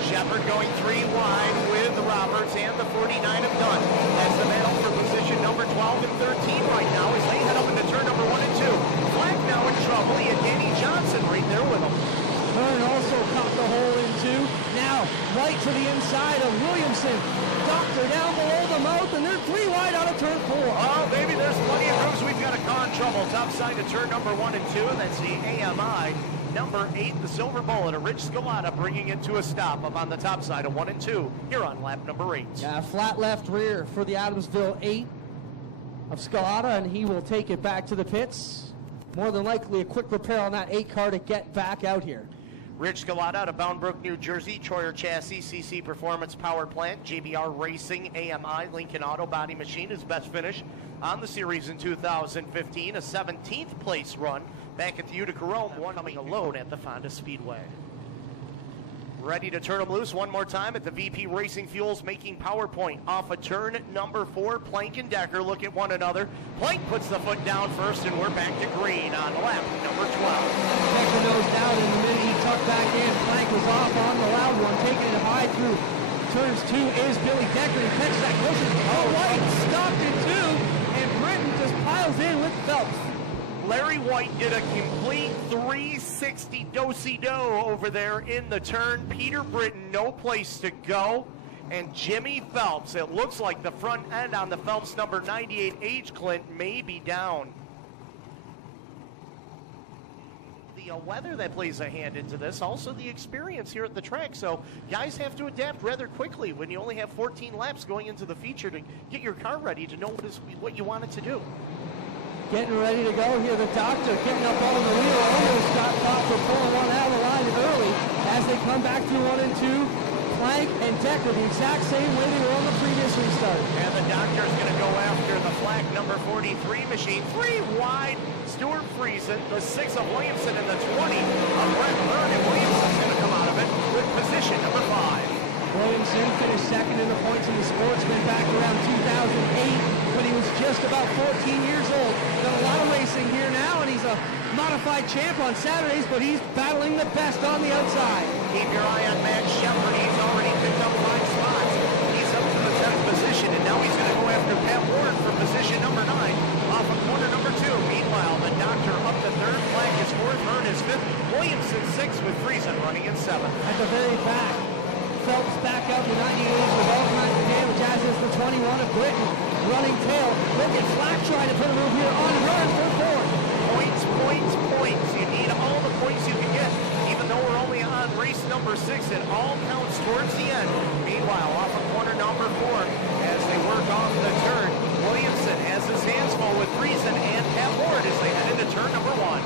Shepard going 3 wide with Roberts and the 49 of Dunn. As the battle for position number 12 and 13 right now as they head up into turn number 1 and 2. Flag now in trouble. He had Danny Johnson right there with him. Hearn also caught the hole in 2. Now right to the inside of Williamson. Doctor down below the mouth, and they're 3 wide out of turn 4. Oh, baby, there's plenty of room. We've got a car in trouble. Top side of turn number 1 and 2. That's the AMI. Number 8, the Silver Bullet, a Rich Scalata, bringing it to a stop up on the top side of 1 and 2 here on lap number 8. Yeah, flat left rear for the Adamsville 8 of Scalata, and he will take it back to the pits. More than likely a quick repair on that 8 car to get back out here. Rich Galata out of Bound Brook, New Jersey. Troyer Chassis, CC Performance Power Plant, JBR Racing, AMI, Lincoln Auto Body Machine. His best finish on the series in 2015, a 17th place run back at the Utica Rome, one coming alone at the Fonda Speedway. Ready to turn them loose one more time at the VP Racing Fuels making PowerPoint off of turn number 4. Plank and Decker look at one another. Plank puts the foot down first, and we're back to green on lap number 12. Decker nose down, and the minute he tucked back in, Plank was off on the loud one, taking it high through turns 2 is Billy Decker. He catches that cushion. Oh, White stopped it too, and Britton just piles in with Phelps. Larry White did a complete 360 do-si-do over there in the turn. Peter Britton, no place to go. And Jimmy Phelps, it looks like the front end on the Phelps number 98 H. Clint may be down. The weather that plays a hand into this, also the experience here at the track. So guys have to adapt rather quickly when you only have 14 laps going into the feature to get your car ready to know what you want it to do. Getting ready to go here. The Doctor getting up on the wheel. Almost got caught for pulling one out of the line early as they come back through 1 and 2. Plank and Decker the exact same way they were on the previous restart. And the Doctor's going to go after the flag number 43 machine. 3 wide, Stuart Friesen, the 6 of Williamson, and the 20 of Brett Hearn. And Williamson's going to come out of it with position number 5. Williamson finished second in the points in the Sportsman back around 2008 when he was just about 14 years old. Done a lot of racing here now, and he's a modified champ on Saturdays, but he's battling the best on the outside. Keep your eye on Matt Shepard. He's already picked up 5 spots. He's up to the 10th position, and now he's going to go after Pat Ward for position number 9 off of corner number 2. Meanwhile, the Doctor up to 3rd, Flag is 4th, Hearn is 5th, Williamson 6th with Friesen running in 7th. At the very back, Phelps back up to 98 with all kinds of damage, as is the 21 of Britton. Running tail. Look at Flack trying to put a move here on Hearn for 4th. Points, points, points. You need all the points you can get. Even though we're only on race number 6, it all counts towards the end. Meanwhile, off of corner number 4, as they work off the turn, Williamson has his hands full with Friesen and Pat Ward as they head into turn number 1.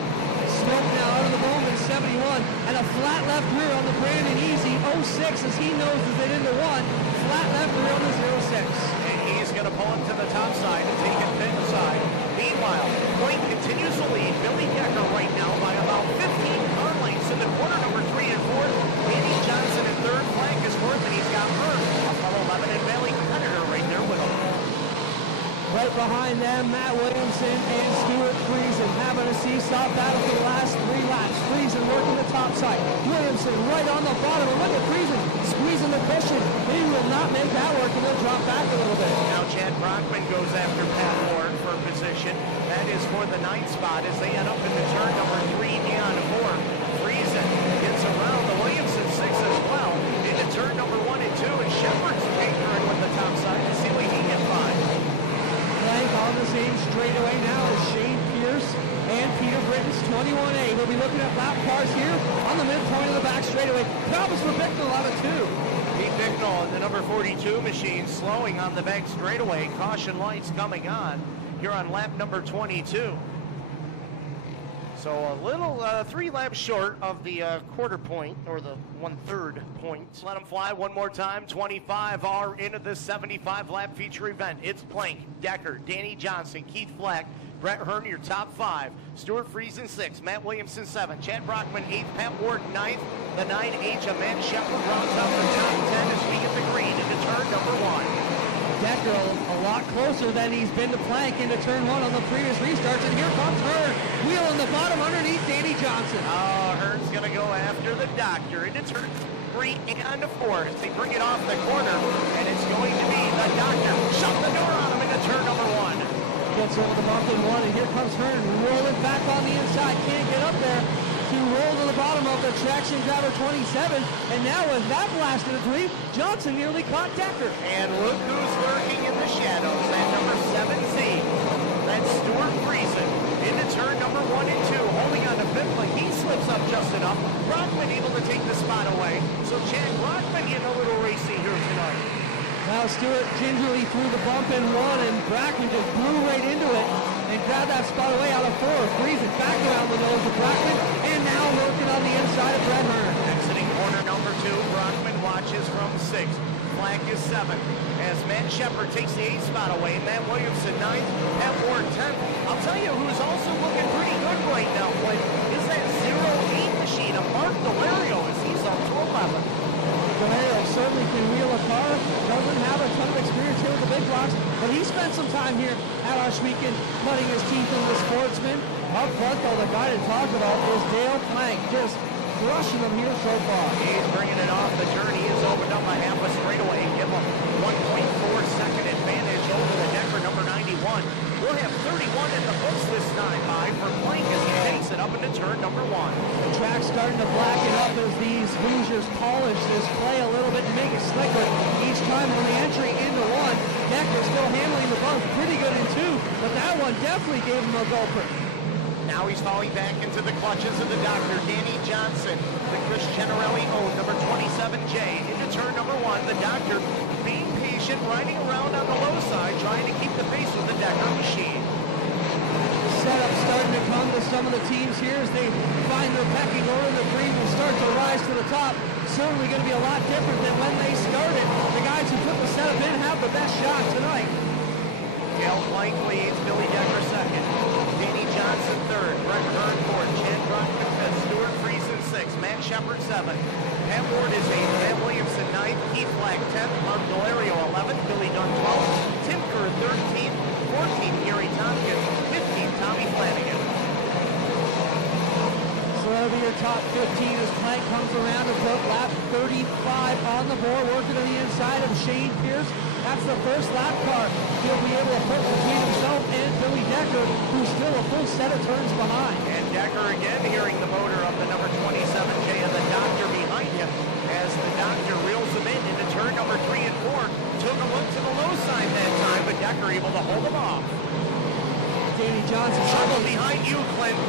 Smoke now out of the Bowman 71, and a flat left rear on the Brandon Easy 06 as he noses it into 1. Flat left rear on the 06. And he's going to pull it to the top side and take it pin side. Meanwhile, Point continues to lead Billy Decker right now by about 15 car lengths in the corner number 3 and 4. Danny Johnson in 3rd, Flag is 4th, and he's got Hearn, a fellow Lebanon Valley competitor right there with him. Right behind them, Matt Williamson and Stuart Friesen having a seesaw battle for the last 3 laps. Friesen working the top side. Williamson right on the bottom. And look at Friesen cushion. He will not make that work, and he'll drop back a little bit. Now Chad Brockman goes after Pat Ward for position. That is for the 9th spot as they head up into turn number 3 and 4. Friesen gets around the Williamson 6 as well into turn number 1 and 2, and Shepard's tinkering with the top side to see what he can find. Blank on the same straightaway now is Shane Pierce and Peter Britton's 21A. We'll be looking at lap cars here on the midpoint of the back straightaway. Problems for Bicknell out of 2. Pete Bicknell in the number 42 machine slowing on the back straightaway. Caution lights coming on here on lap number 22. So a little 3 laps short of the quarter point, or the 1/3 point. Let them fly one more time. 25 are into the 75 lap feature event. It's Plank, Decker, Danny Johnson, Keith Flack, Brett Hearn, your top 5. Stuart Friesen 6, Matt Williamson 7, Chad Brockman 8th, Pat Ward 9th. The 9H of Matt Shepard rounds out the top 10 as we get the green into turn number 1. Decker a lot closer than he's been to Plank into turn 1 on the previous restarts, and here comes Hearn, wheeling the bottom underneath Danny Johnson. Oh, Hearn's going to go after the Doctor into turn 3 and 4 as they bring it off the corner, and it's going to be the Doctor. Shut the door on him into turn number 1. Gets over the bump in 1, and here comes Hearn rolling back on the inside. Can't get up there to roll to the bottom of the traction driver 27, and now with that blast in the dream, Johnson nearly caught Decker. And look who's lurking in the shadows, that number 7Z. That's Stuart Friesen into turn number 1 and 2, holding on to 5th, but he slips up just enough. Brockman able to take the spot away, so Chad Brockman getting a little racy here tonight. Now Stewart gingerly threw the bump in 1, and Brackman just blew right into it and grabbed that spot away out of 4. Friesen back around the nose of Brackman, and now working on the inside of Brett Hearn. Exiting corner number 2, Brockman watches from 6th. Flack is 7th. As Matt Shepard takes the 8th spot away, Matt Williamson 9th, Pat Ward 10th. I'll tell you who's also looking pretty good right now, but is that 08 machine of Mark Delario as he's up to 11th. Delario certainly can wheel a car, doesn't have a ton of experience here with the big blocks, but he spent some time here at Oshweekend cutting his teeth in the Sportsman. Up front, though, the guy to talk about is Dale Plank, just crushing them here so far. He's bringing it off the turn. He has opened up a half a straightaway. Give him 1.4-second advantage over the Decker number 91. We'll have 31 in the books this time by for Plank as he takes it up into turn number 1. The track's starting to blacken up as these Hoosiers polish this play a little bit and make it slicker each time on the entry into 1. Decker still handling the bump pretty good in 2, but that one definitely gave him a gulper. Now he's falling back into the clutches of the Doctor, Danny Johnson, the Chris Generelli owned number 27J into turn number 1. The Doctor being patient, riding around on the low side, trying to keep the pace with the Decker machine. Setup starting to come to some of the teams here as they find their pecking order. The green will start to rise to the top. Certainly going to be a lot different than when they started. The guys who put the setup in have the best shot tonight. Dale Plank leads, Billy Decker 2nd, Danny Johnson 3rd, Brett Hearn 4th, Chad Brockman 5th, Stuart Friesen 6th, Matt Shepard 7th, Pat Ward is 8th, Matt Williamson 9th, Keith Flack 10th, Mark Delario 11th, Billy Dunn 12th, Tim Kerr 13th, 14th, Gary Tompkins, 15th, Tommy Flanagan. So that'll be your top 15 as Plank comes around to put lap 35 on the board, working on the inside of Shane Pierce. That's the first lap car he'll be able to put between himself and Billy Decker, who's still a full set of turns behind. And Decker again hearing the motor of the number 27J and the Doctor behind him as the Doctor reels him in into turn number 3 and 4. Took a look to the low side that time, but Decker able to hold him off. Danny Johnson Trouble behind you, Clint.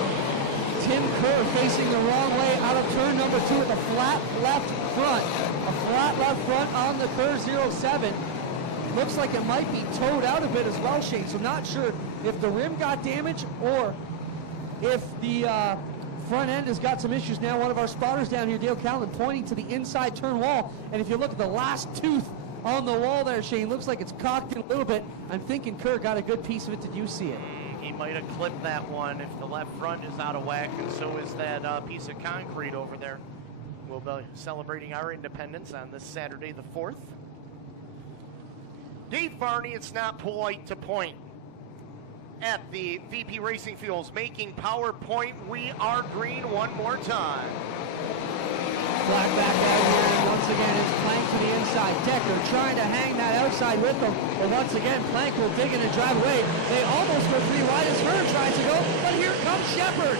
Tim Kerr facing the wrong way out of turn number 2 with a flat left front. A flat left front on the Kerr 07. Looks like it might be towed out a bit as well, Shane. So not sure if the rim got damaged or if the front end has got some issues now. One of our spotters down here, Dale Callan, pointing to the inside turn wall. And if you look at the last tooth on the wall there, Shane, looks like it's cocked in a little bit. I'm thinking Kerr got a good piece of it. Did you see it? He might have clipped that one if the left front is out of whack, and so is that piece of concrete over there. We'll be celebrating our independence on this Saturday the 4th. Dave Varney, it's not polite to point at the VP Racing Fuels making power point. We are green one more time. Flag back out here, and once again, it's Plank to the inside. Decker trying to hang that outside with them. But once again, Plank will dig in and drive away. They almost go 3 wide as Hearn tries to go, but here comes Shepard.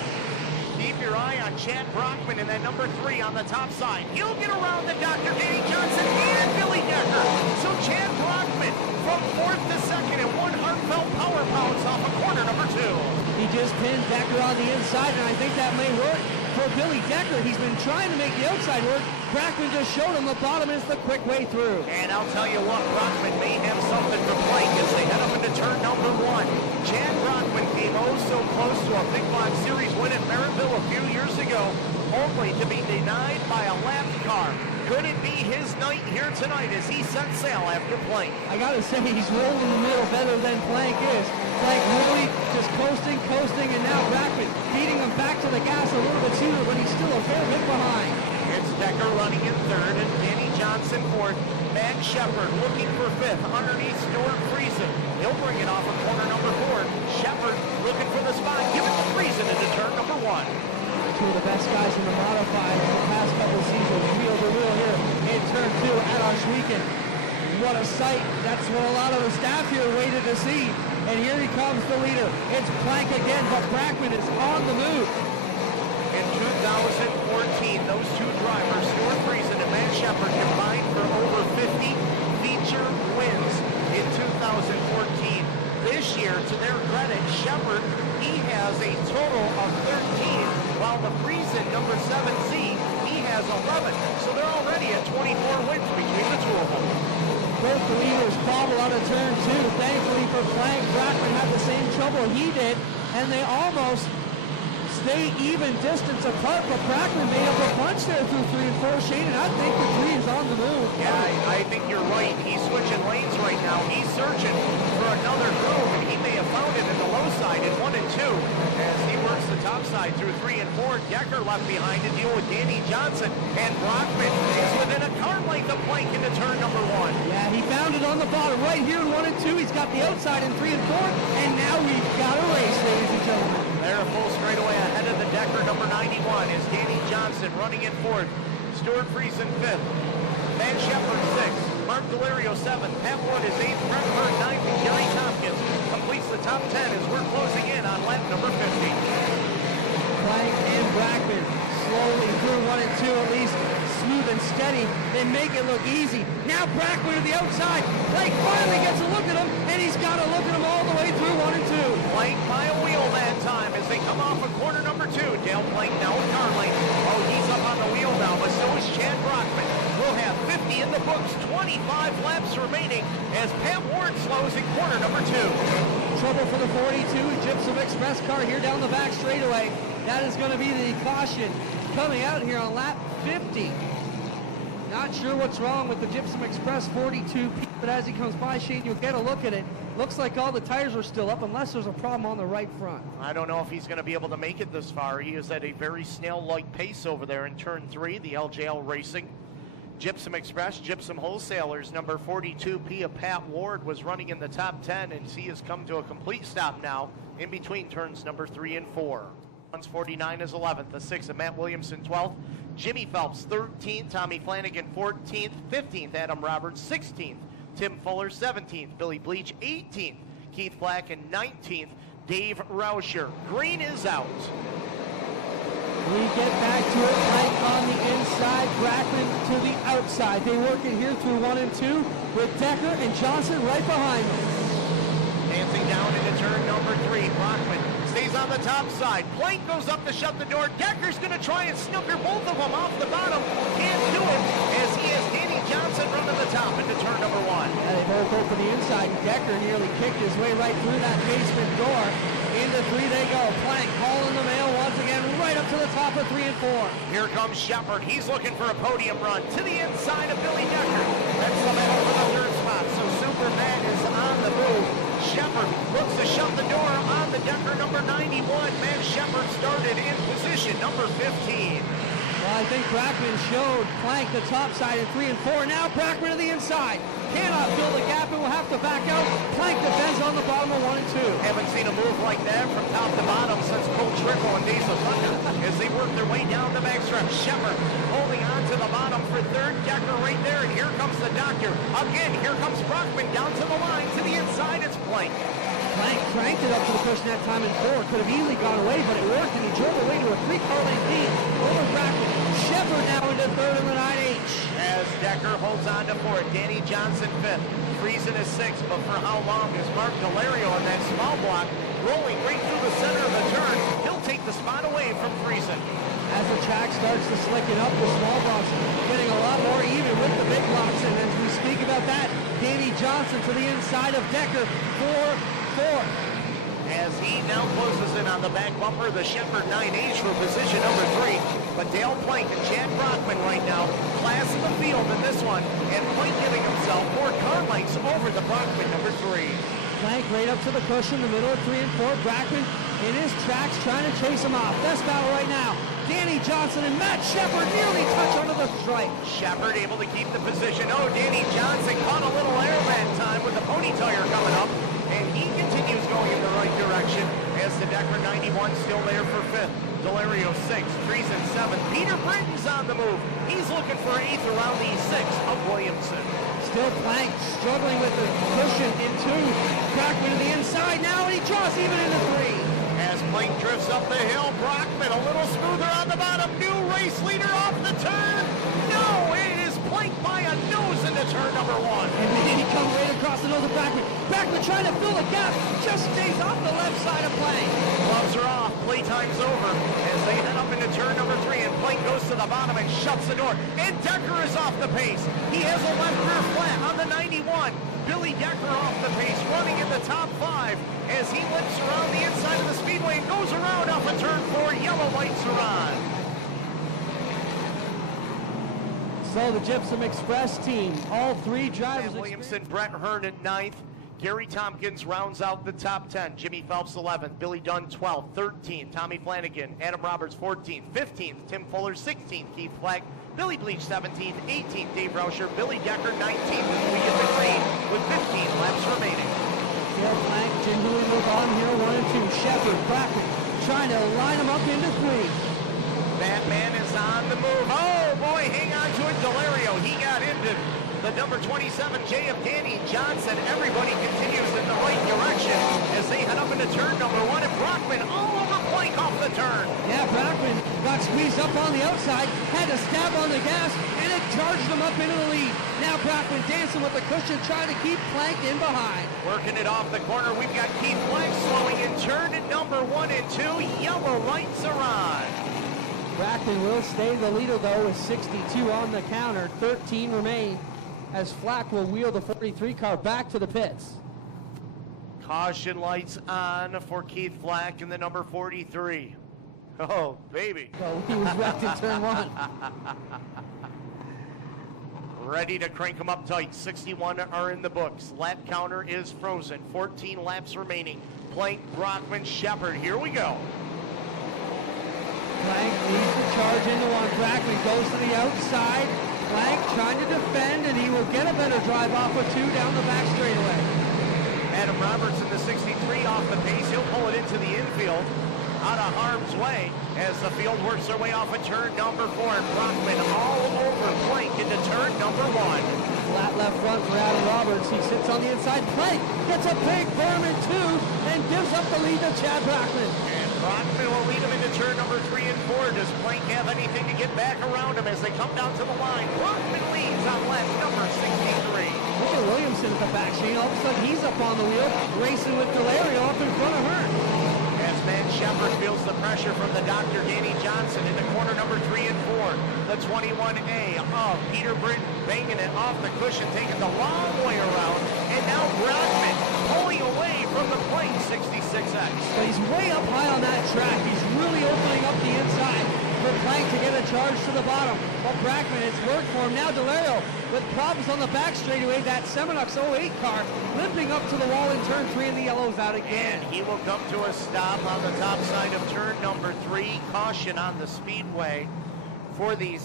Keep your eye on Chad Brockman in that number 3 on the top side. He'll get around the Dr. Danny Johnson and Billy Decker. So Chad Brockman from 4th to 2nd and one heartfelt power pounds off of corner number 2. He just pinned Decker on the inside, and I think that may work for Billy Decker. He's been trying to make the outside work. Brockman just showed him the bottom is the quick way through. And I'll tell you what, Brockman may have something for Plank as they head up into turn number 1. Chad Brockman came oh so close to a Big Block Series win at Maryville a few years ago, only to be denied by a lap car. Could it be his night here tonight as he sets sail after Plank? I gotta say, he's rolling the middle better than Plank is. Plank really just coasting, and now Brockman beating him back to the gas a little bit sooner, but he's still a fair bit behind. It's Decker running in 3rd and Danny Johnson 4th. Matt Shepard looking for 5th underneath Stuart Friesen. He'll bring it off of corner number 4. Shepard looking for the spot. Give it to Friesen into turn number 1. Two of the best guys in the modified in the past couple of seasons, wheel to wheel here in turn 2 at Oshweekend. What a sight. That's what a lot of the staff here waited to see. And here he comes, the leader. It's Plank again, but Brockman is on the move. In 2014, those two drivers, Stuart Friesen and Matt Shepard, combined for over 50 feature wins in 2014. This year, to their credit, Shepard, he has a total of 13, while the Friesen number 7Z, he has 11. So they're already at 24 wins between the two of them. Both the leaders bobble out of turn 2. Thankfully for Plank, Brockman had the same trouble he did, and they almost stay even distance apart, but Brockman made up a bunch there through 3 and 4. Shane, and I think the 3 is on the move. Yeah, I think you're right. He's switching lanes right now. He's searching for another groove, and he may have found it in the low side in 1 and 2 as he works the top side through 3 and 4. Decker left behind to deal with Danny Johnson, and Brockman is within a car length of Plank into turn number 1. Yeah, he found it on the bottom right here in 1 and 2. He's got the outside in 3 and 4, and now we've got a race, ladies and gentlemen. They're a full straightaway ahead of the Decker number 91 is Danny Johnson running in 4th. Stuart Friesen 5th. Matt Shepard 6th. Mark Delario 7th. Pat Wood is 8th. Brett Hearn 9th. And Jerry Tompkins completes the top 10 as we're closing in on lap number 50. Plank and Brockman slowly through 1 and 2 at least. Smooth and steady. They make it look easy. Now Brockman to the outside. Plank finally gets a look at him, and he's got to look at him all the way through 1 and 2. Plank by a wheel that time as they come off of corner number 2. Dale Plank now with car lane. Oh, he's up on the wheel now, but so is Chad Brockman. We'll have 50 in the books, 25 laps remaining as Pat Ward slows in corner number 2. Trouble for the 42 Gypsum Express car here down the back straightaway. That is going to be the caution coming out here on lap 50. Not sure what's wrong with the Gypsum Express 42P, but as he comes by, Shane, you'll get a look at it. Looks like all the tires are still up unless there's a problem on the right front. I don't know if he's going to be able to make it this far. He is at a very snail-like pace over there in turn 3, the LJL Racing. Gypsum Express, Gypsum Wholesalers, number 42P of Pat Ward was running in the top 10, and he has come to a complete stop now in between turns number 3 and 4. 49 is 11th, the 6th of Matt Williamson 12th, Jimmy Phelps 13th, Tommy Flanagan 14th, 15th Adam Roberts 16th, Tim Fuller 17th, Billy Bleach 18th, Keith Black and 19th, Dave Rauscher. Green is out. We get back to it. Plank on the inside, Brockman to the outside. They work it here through 1 and 2 with Decker and Johnson right behind them. Dancing down into turn number 3, Brockman stays on the top side. Plank goes up to shut the door. Decker's going to try and snooker both of them off the bottom. Can't do it as he has Danny Johnson running the top into turn number 1. Yeah, they both go for the inside. Decker nearly kicked his way right through that basement door. Into 3 they go. Plank hauling the mail once again right up to the top of 3 and 4. Here comes Shepard. He's looking for a podium run to the inside of Billy Decker. That's the battle for the 3rd spot. So Super Matt is on the move. Shepard looks to shut the door on the Decker number 91. Matt Shepard started in position number 15. Well, I think Brockman showed Plank the top side in 3 and 4. Now Brockman to the inside. Cannot fill the gap and will have to back out. Plank defends on the bottom of 1 and 2. Haven't seen a move like that from top to bottom since Colt Trickle and Days of Thunder as they work their way down the backstretch. Shepard holding on to the bottom for third. Decker right there, and here comes the doctor. Again, here comes Brockman down to the line. To the inside, it's Plank. Plank cranked it up to the cushion that time in four. Could have easily gone away, but it worked, and he drove away to a 3-car length lead over Brackman. Shepard now into third in the 9H. As Decker holds on to fourth. Danny Johnson fifth. Friesen is sixth, but for how long is Mark Delario in that small block rolling right through the center of the turn? He'll take the spot away from Friesen. As the track starts to slicken up, the small blocks getting a lot more even with the big blocks, and as we speak about that, Danny Johnson to the inside of Decker, 4-4. As he now closes in on the back bumper of the Shepard 9H for position number 3. But Dale Plank and Chad Brockman right now, class in the field in this one, and Plank giving himself 4 car lengths over the Brockman number 3. Plank right up to the cushion, the middle of 3 and 4. Brackman in his tracks trying to chase him off. Best battle right now. Danny Johnson and Matt Shepard nearly touch under the stripe. Shepard able to keep the position. Oh, Danny Johnson caught a little air that time with the pony tire coming up. And he continues going in the right direction as the Decker 91 still there for 5th. Delario 6th, Friesen 7th. Peter Britton's on the move. He's looking for 8th around the 6th of Williamson. Still Plank struggling with the cushion in 2. Brockman to the inside now, and he draws even into 3. As Plank drifts up the hill, Brockman a little smoother on the bottom. New race leader off the turn. No, it is Plank by a nose into turn number 1. And then he comes right across the nose of Brackman. Brackman trying to fill the gap, just stays off the left side of Plank. Gloves are off, playtime's over as they head up into turn number 3, and Plank goes to the bottom and shuts the door. And Decker is off the pace. He has a left rear flat on the 91. Billy Decker off the pace, running in the top 5 as he lips around the inside of the speedway and goes around off of turn 4. Yellow lights are on. So the Gypsum Express team, all 3 drivers. Williamson, Brett Hearn in 9th. Gary Tompkins rounds out the top 10. Jimmy Phelps 11th. Billy Dunn 12th. 13th. Tommy Flanagan. Adam Roberts 14th. 15th. Tim Fuller 16th. Keith Flagg. Billy Bleach 17th. 18th. Dave Rauscher. Billy Decker 19th. And we get the green with 15 laps remaining. Dale Plank gingerly move on here, 1 and 2. Shepard, Brackman trying to line them up into 3. Batman is on the move. Oh boy, hang on to it, Delario. He got into the number 27J of Danny Johnson. Everybody continues in the right direction as they head up into turn number 1, and Brockman all over Plank off the turn. Yeah, Brockman got squeezed up on the outside, had to stab on the gas, and it charged him up into the lead. Now Brockman dancing with the cushion, trying to keep Plank in behind. Working it off the corner, we've got Keith Flagg slowing in turn at number 1 and 2. Yellow lights are on. Brackman will stay the leader though with 62 on the counter, 13 remain as Flack will wheel the 43 car back to the pits. Caution lights on for Keith Flack in the number 43. Oh, baby. So he was wrecked in turn 1. Ready to crank them up tight. 61 are in the books. Lap counter is frozen. 14 laps remaining. Plank, Brockman, Shepard. Here we go. Plank needs to charge into 1. Brackman goes to the outside. Plank trying to defend, and he will get a better drive off of 2 down the back straightaway. Adam Roberts in the 63 off the pace. He'll pull it into the infield out of harm's way as the field works their way off of turn number 4. And Brockman all over Plank into turn number 1. Flat left front for Adam Roberts. He sits on the inside. Plank gets a big berm in 2 and gives up the lead to Chad Brockman. Brockman will lead him into turn number 3 and 4. Does Plank have anything to get back around him as they come down to the line? Brockman leads on lap number 63. Look at Williamson at the back screen. All of a sudden, he's up on the wheel, racing with Delario up in front of her. As Matt Shepard feels the pressure from the Dr. Danny Johnson into corner number 3 and 4. The 21A of Peter Britton banging it off the cushion, taking the long way around. And now Brockman pulling away from the Plank 66X. But he's way up high on that track. He's really opening up the inside for Plank to get a charge to the bottom. But Brackman, it's worked for him. Now Delario with problems on the back straightaway. That Seminux 08 car limping up to the wall in turn 3, and the yellow's out again. And he will come to a stop on the top side of turn number 3. Caution on the speedway for the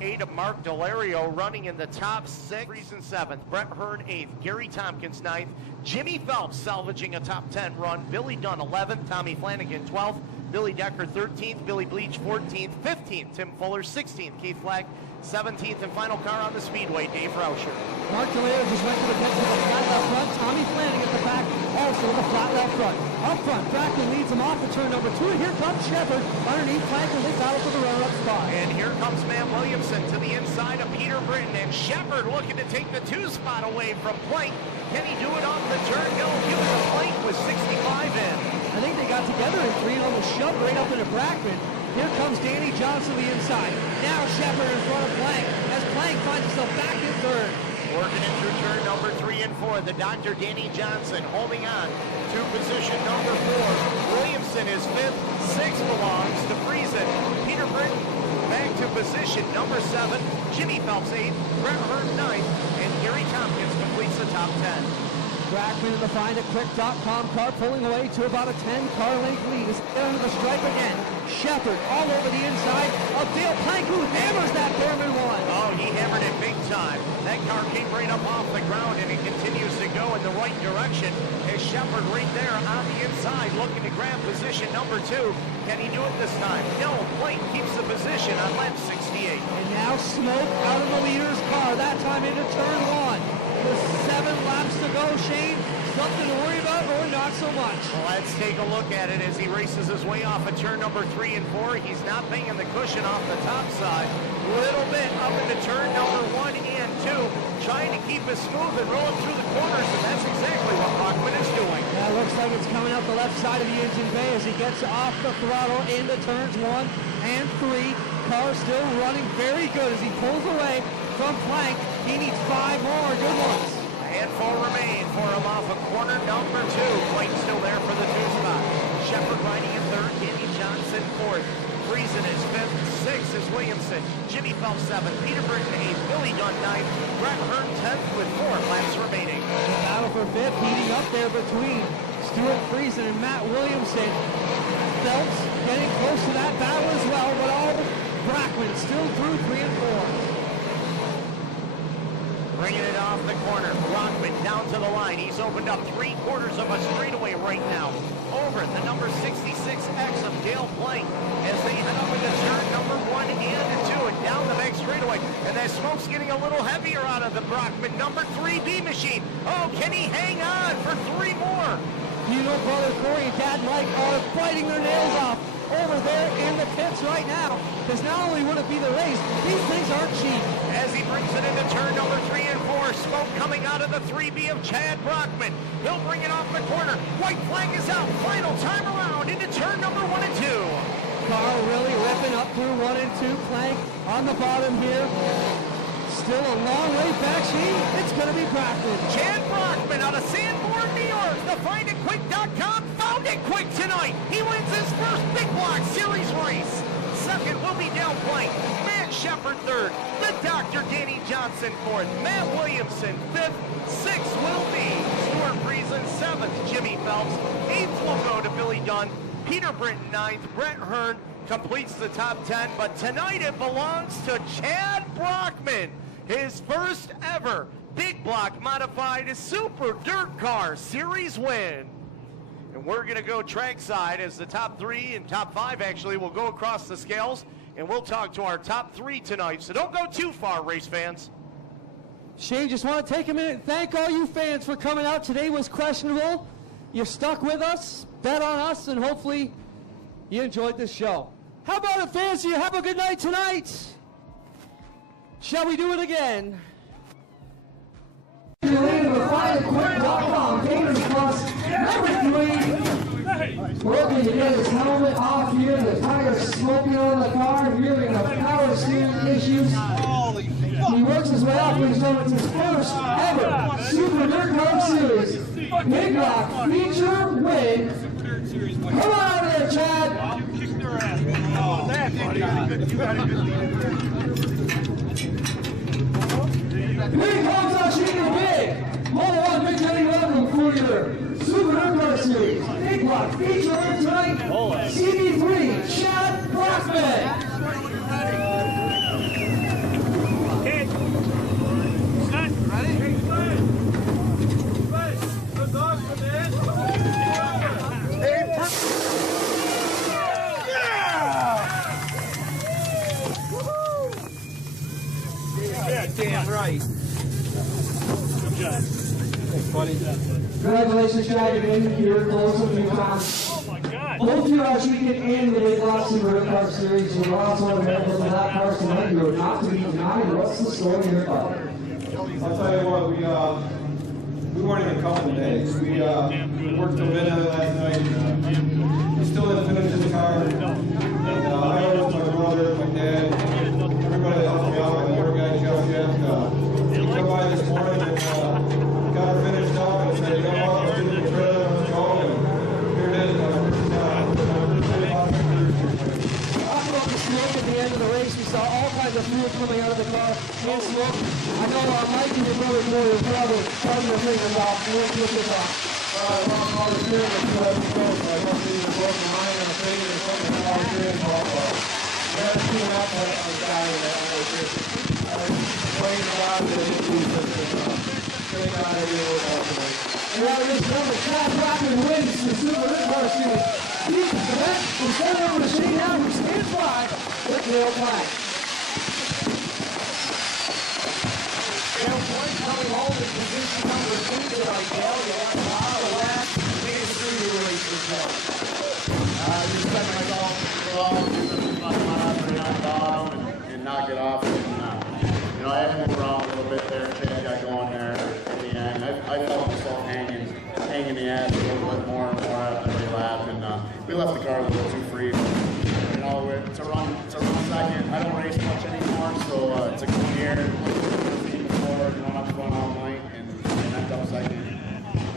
08 of Mark Delario, running in the top 6. Friesen 7th, Brett Hearn 8th, Gary Tompkins 9th, Jimmy Phelps salvaging a top 10 run, Billy Dunn 11th, Tommy Flanagan 12th, Billy Decker 13th, Billy Bleach 14th, 15th, Tim Fuller 16th, Keith Flack 17th, and final car on the speedway, Dave Rauscher. Mark DeLeo just went to the pits with a flat left front. Tommy Flanagan at the back, also with a flat left front. Up front, Brackman leads him off to turn number 2. Here comes Shepard underneath Plank as they battle for the runner-up spot. And here comes Matt Williamson to the inside of Peter Britton, and Shepard looking to take the 2 spot away from Plank. Can he do it off the turn? No, give it to Plank with 65 in. I think they got together in 3 and almost shoved right up into Brackman. Here comes Danny Johnson to the inside. Now Shepard in front of Plank as Plank finds himself back in 3rd. Working in through turn number 3 and 4. The Dr. Danny Johnson holding on to position number 4. Williamson is 5th. 6th belongs to Friesen. Peter Britton back to position number 7. Jimmy Phelps 8th. Brett Hurt 9th. And Gary Tompkins completes the top 10. Brackman in the findaquick.com car pulling away to about a 10-car length lead. Is down to the stripe again. Shepard all over the inside of Dale Plank, who hammers that Behrman 1. Oh, he hammered it big time. That car came right up off the ground, and it continues to go in the right direction. As Shepard right there on the inside looking to grab position number 2. Can he do it this time? No, Plank keeps the position on lap 68. And now smoke out of the leader's car, that time into turn 1. With 7 laps to go, Shane. Something to worry about or not so much? Well, let's take a look at it as he races his way off of turn number 3 and 4. He's not banging the cushion off the top side. Little bit up into turn number 1 and 2. Trying to keep it smooth and rolling through the corners, and that's exactly what Brockman is doing. Yeah, looks like it's coming out the left side of the engine bay as he gets off the throttle into turns 1 and 3. Car still running very good as he pulls away from Plank. He needs 5 more good ones. A handful remain for him off of corner number 2. Plank still there for the 2 spot. Shepard riding in 3rd, Danny Johnson 4th. Friesen is 5th, 6th is Williamson. Jimmy Phelps 7th, Peter Britton 8th, Billy Dunn 9th, Brett Hurt 10th with 4 laps remaining. The battle for 5th heating up there between Stuart Friesen and Matt Williamson. Phelps getting close to that battle as well, but all Brackman still through 3 and 4. Bringing it off the corner. Brockman down to the line. He's opened up 3/4 of a straightaway right now. Over the number 66X of Dale Plank as they head up into turn number 1 and 2 and down the back straightaway. And that smoke's getting a little heavier out of the Brockman number 3B machine. Oh, can he hang on for 3 more? You know, brother Corey and Dad Mike are biting their nails off over there in the pits right now. Because not only would it be the race, these things aren't cheap. As he brings it into turn number 3 and 4, smoke coming out of the 3B of Chad Brockman. He'll bring it off the corner. White flag is out. Final time around into turn number 1 and 2. Carl really ripping up through 1 and 2. Plank on the bottom here. Still a long way back, Shane. It's going to be Brockman. Chad Brockman out of Sanborn, New York. The FindItQuick.com found it quick tonight. He wins his first Big Block Series race. Second will be Dale Plank. Matt Shepard 3rd. The Dr. Danny Johnson 4th. Matt Williamson 5th. 6th will be Stuart Friesen 7th. Jimmy Phelps. 8th will go to Billy Dunn. Peter Britton 9th. Brett Hearn completes the top 10. But tonight it belongs to Chad Brockman. His first ever Big Block Modified Super Dirt Car Series win. And we're going to go trackside as the top 3 and top 5 actually will go across the scales. And we'll talk to our top 3 tonight. So don't go too far, race fans. Shane, just want to take a minute and thank all you fans for coming out. Today was questionable. You stuck with us, bet on us, and hopefully you enjoyed this show. How about it, fans? You have a good night tonight. Shall we do it again? FindItQuick.com Gators Plus number 3. Working to get his helmet off here, the tires smoking on the car, reeling of power steering issues. He works his way up and it's his first ever Super Dirt Car Series Big Block feature win. Come on there, Chad. Here comes our Shane Big. Moto 1 Big Daddy Level for your Super Dirt Car Series Big Block feature win tonight. CD3 Chad Brockman. damn right. Good job. Thanks, buddy. Congratulations, Shag, again. You're close with your time. Oh my God. Both you are cheating in the Big Block Super Car Series. You were also available to that car tonight. You are not to be denied. What's the story here, bud? I'll tell you what, we weren't even coming today. We worked till midnight last night. We still didn't finish this car. And I owe my brother, my dad, everybody that helped me out, my motor guy, Jeff, he come by this morning and got her finished up and said, you know what, let's do the trailer, let's go. And here it is. Smoke at the end of the race. We saw all kinds of fuel coming out of the car and smoke. I know Mike and your brother Corey are probably starting to figure out we'll flip this off. All the steering was so I don't see the broken line on the thing or something. All the steering off. We had to see that on the guy that was here. I was playing around with it. Thank God I didn't work out tonight. And now this number, Chad Rockman wins the Super Car Series. He's the best. We're going over to Showdown, who stands by with Dale Plank. Dale Plank coming home in position number 2 tonight, Dale. You want a lot of laps. Biggest through your race this morning. Just set myself low, just let my operator on the bottom and knock it off. And, I had to move around a little bit there. Chad got going there at the end. I felt myself hanging the ass a little bit more and more after every lap, and we left the car a little too free. To run second. I don't race much anymore, so to come here, forward, run up front all night, and end up second.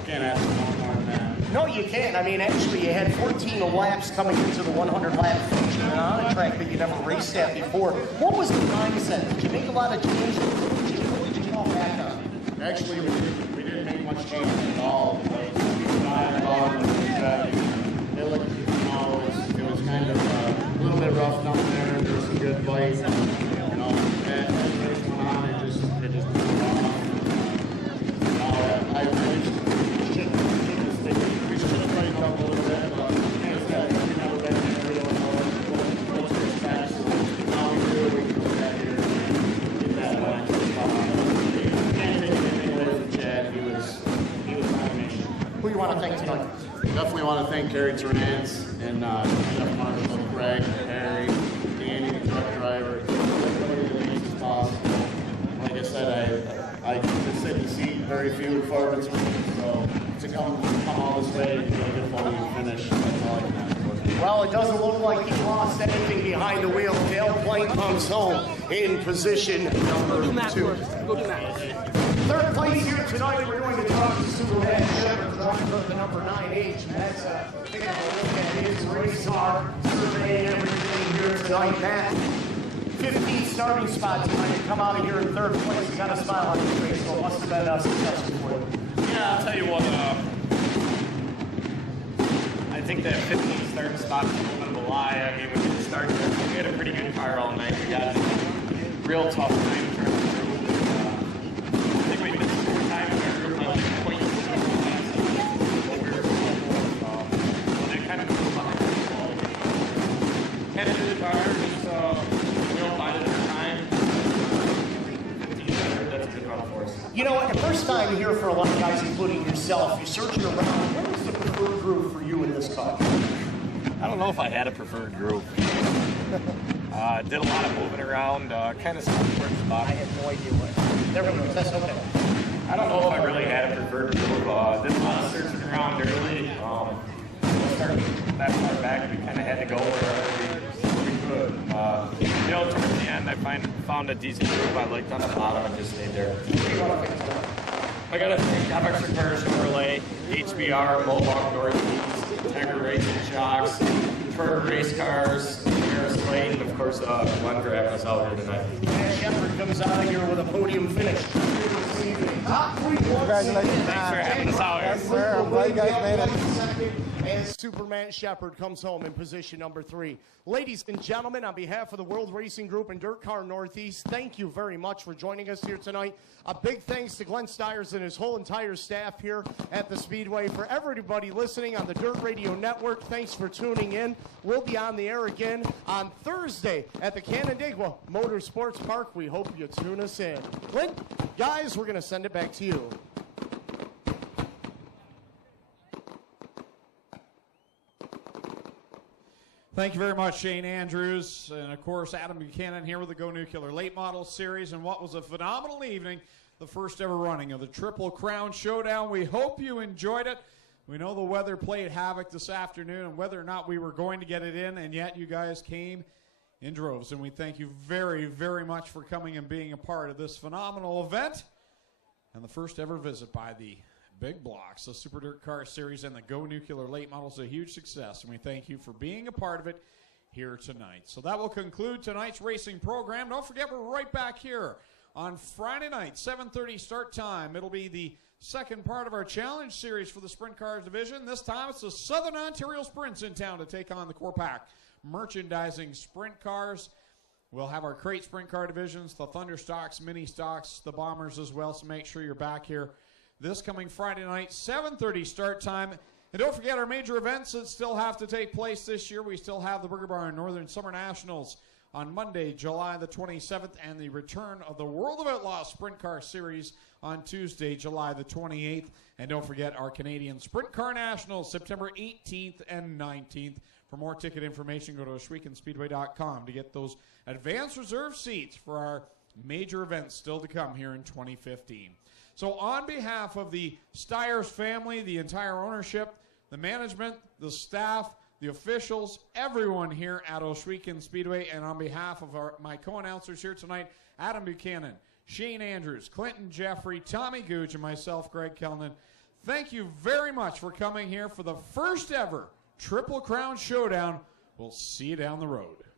Can't ask for much more than that. No, you can't. I mean, actually, you had 14 laps coming into the 100-lap feature on a track that you never raced at before. What was the mindset? Did you make a lot of changes? What did you fall back on? Actually, we didn't make much change at all. Like, we were not involved in the track. It looked, it was kind of a little bit rough down there. There was some good bites. As the race went on, it just went off. We should have tightened up a little bit, but as I said, we've never been there. We don't know what's to expect. So now we do, we can go back here and get that line to the top. Can't take anything away from Chad. He was domination. Who do you want to thank tonight? Definitely want to thank Kerry Terrance and Jeff Marshall, Greg, Harry, Danny, the truck driver, everybody that makes this possible. Like I said, I just sit and see very few and far between, so to come all this way and get a good podium finish, that's all I can ask for. Well, it doesn't look like he lost anything behind the wheel. Dale Plank comes home in position number 2. Third place here tonight, we're going to talk to Superman Shepard, driver of the number 9H. Matt's taking a look at his race car, surveying everything here tonight. Matt, 15th starting spot tonight to come out of here in third place. You got a smile on your face, so it must have been successful for you. Yeah, I'll tell you what, I think that 15th starting spot is a little bit of a lie. I mean, we didn't start there. We had a pretty good car all night. We got a real tough time turning through. I think we missed some time in our group by like 0.2 laps. But we were so they kind of moved behind us. Headed to the car, just we all find it in time. 15th, that's a good run for us. You know what, the first time here for a lot of guys, including yourself, you're searching around. What was the preferred group for you in this car? I don't know if I had a preferred group. Did a lot of moving around, kind of stuck towards the I bottom. had no idea what. There we go, that's okay. I don't know if I really had a preferred group. Did a lot of searching around early. Starting that far back, we kind of had to go wherever we could. Towards the end, I found a decent group I liked on the bottom and just stayed there. I got to thank FX Cars, Chevrolet, HBR, Mohawk, Northeast, Tiger Racing Shocks, Turner Race Cars, Harris Lane, and of course, Glenn grabbing us out here tonight. And Shepard comes out of here with a podium finish. Top 3 Congratulations. Thanks for having us out here. Yes, sir. I'm glad you guys made it. Superman Shepard comes home in position number 3. Ladies and gentlemen, on behalf of the World Racing Group and Dirt Car Northeast, thank you very much for joining us here tonight. A big thanks to Glenn Styres and his whole entire staff here at the Speedway. For everybody listening on the Dirt Radio Network, thanks for tuning in. We'll be on the air again on Thursday at the Canandaigua Motorsports Park. We hope you tune us in. Glenn, guys, we're going to send it back to you. Thank you very much, Shane Andrews. And, of course, Adam Buchanan here with the Go Nuclear Late Model Series. And what was a phenomenal evening, the first ever running of the Triple Crown Showdown. We hope you enjoyed it. We know the weather played havoc this afternoon and whether or not we were going to get it in, and yet you guys came in droves. And we thank you very, very much for coming and being a part of this phenomenal event and the first ever visit by the Big Blocks, the Super Dirt Car Series, and the Go Nuclear Late Model is a huge success, and we thank you for being a part of it here tonight. So that will conclude tonight's racing program. Don't forget, we're right back here on Friday night, 7:30 start time. It'll be the second part of our challenge series for the Sprint Cars division. This time it's the Southern Ontario Sprints in town to take on the Corpac Merchandising Sprint Cars. We'll have our crate sprint car divisions, the Thunder Stocks, Mini Stocks, the Bombers as well, so make sure you're back here this coming Friday night, 7:30 start time. And don't forget our major events that still have to take place this year. We still have the Burger Barn Northern Summer Nationals on Monday, July the 27th, and the return of the World of Outlaws Sprint Car Series on Tuesday, July the 28th. And don't forget our Canadian Sprint Car Nationals, September 18th and 19th. For more ticket information, go to OshweganSpeedway.com to get those advanced reserve seats for our major events still to come here in 2015. So on behalf of the Styres family, the entire ownership, the management, the staff, the officials, everyone here at Oshwegan Speedway, and on behalf of my co-announcers here tonight, Adam Buchanan, Shane Andrews, Clinton Jeffrey, Tommy Gooch, and myself, Greg Kellnan, thank you very much for coming here for the first ever Triple Crown Showdown. We'll see you down the road.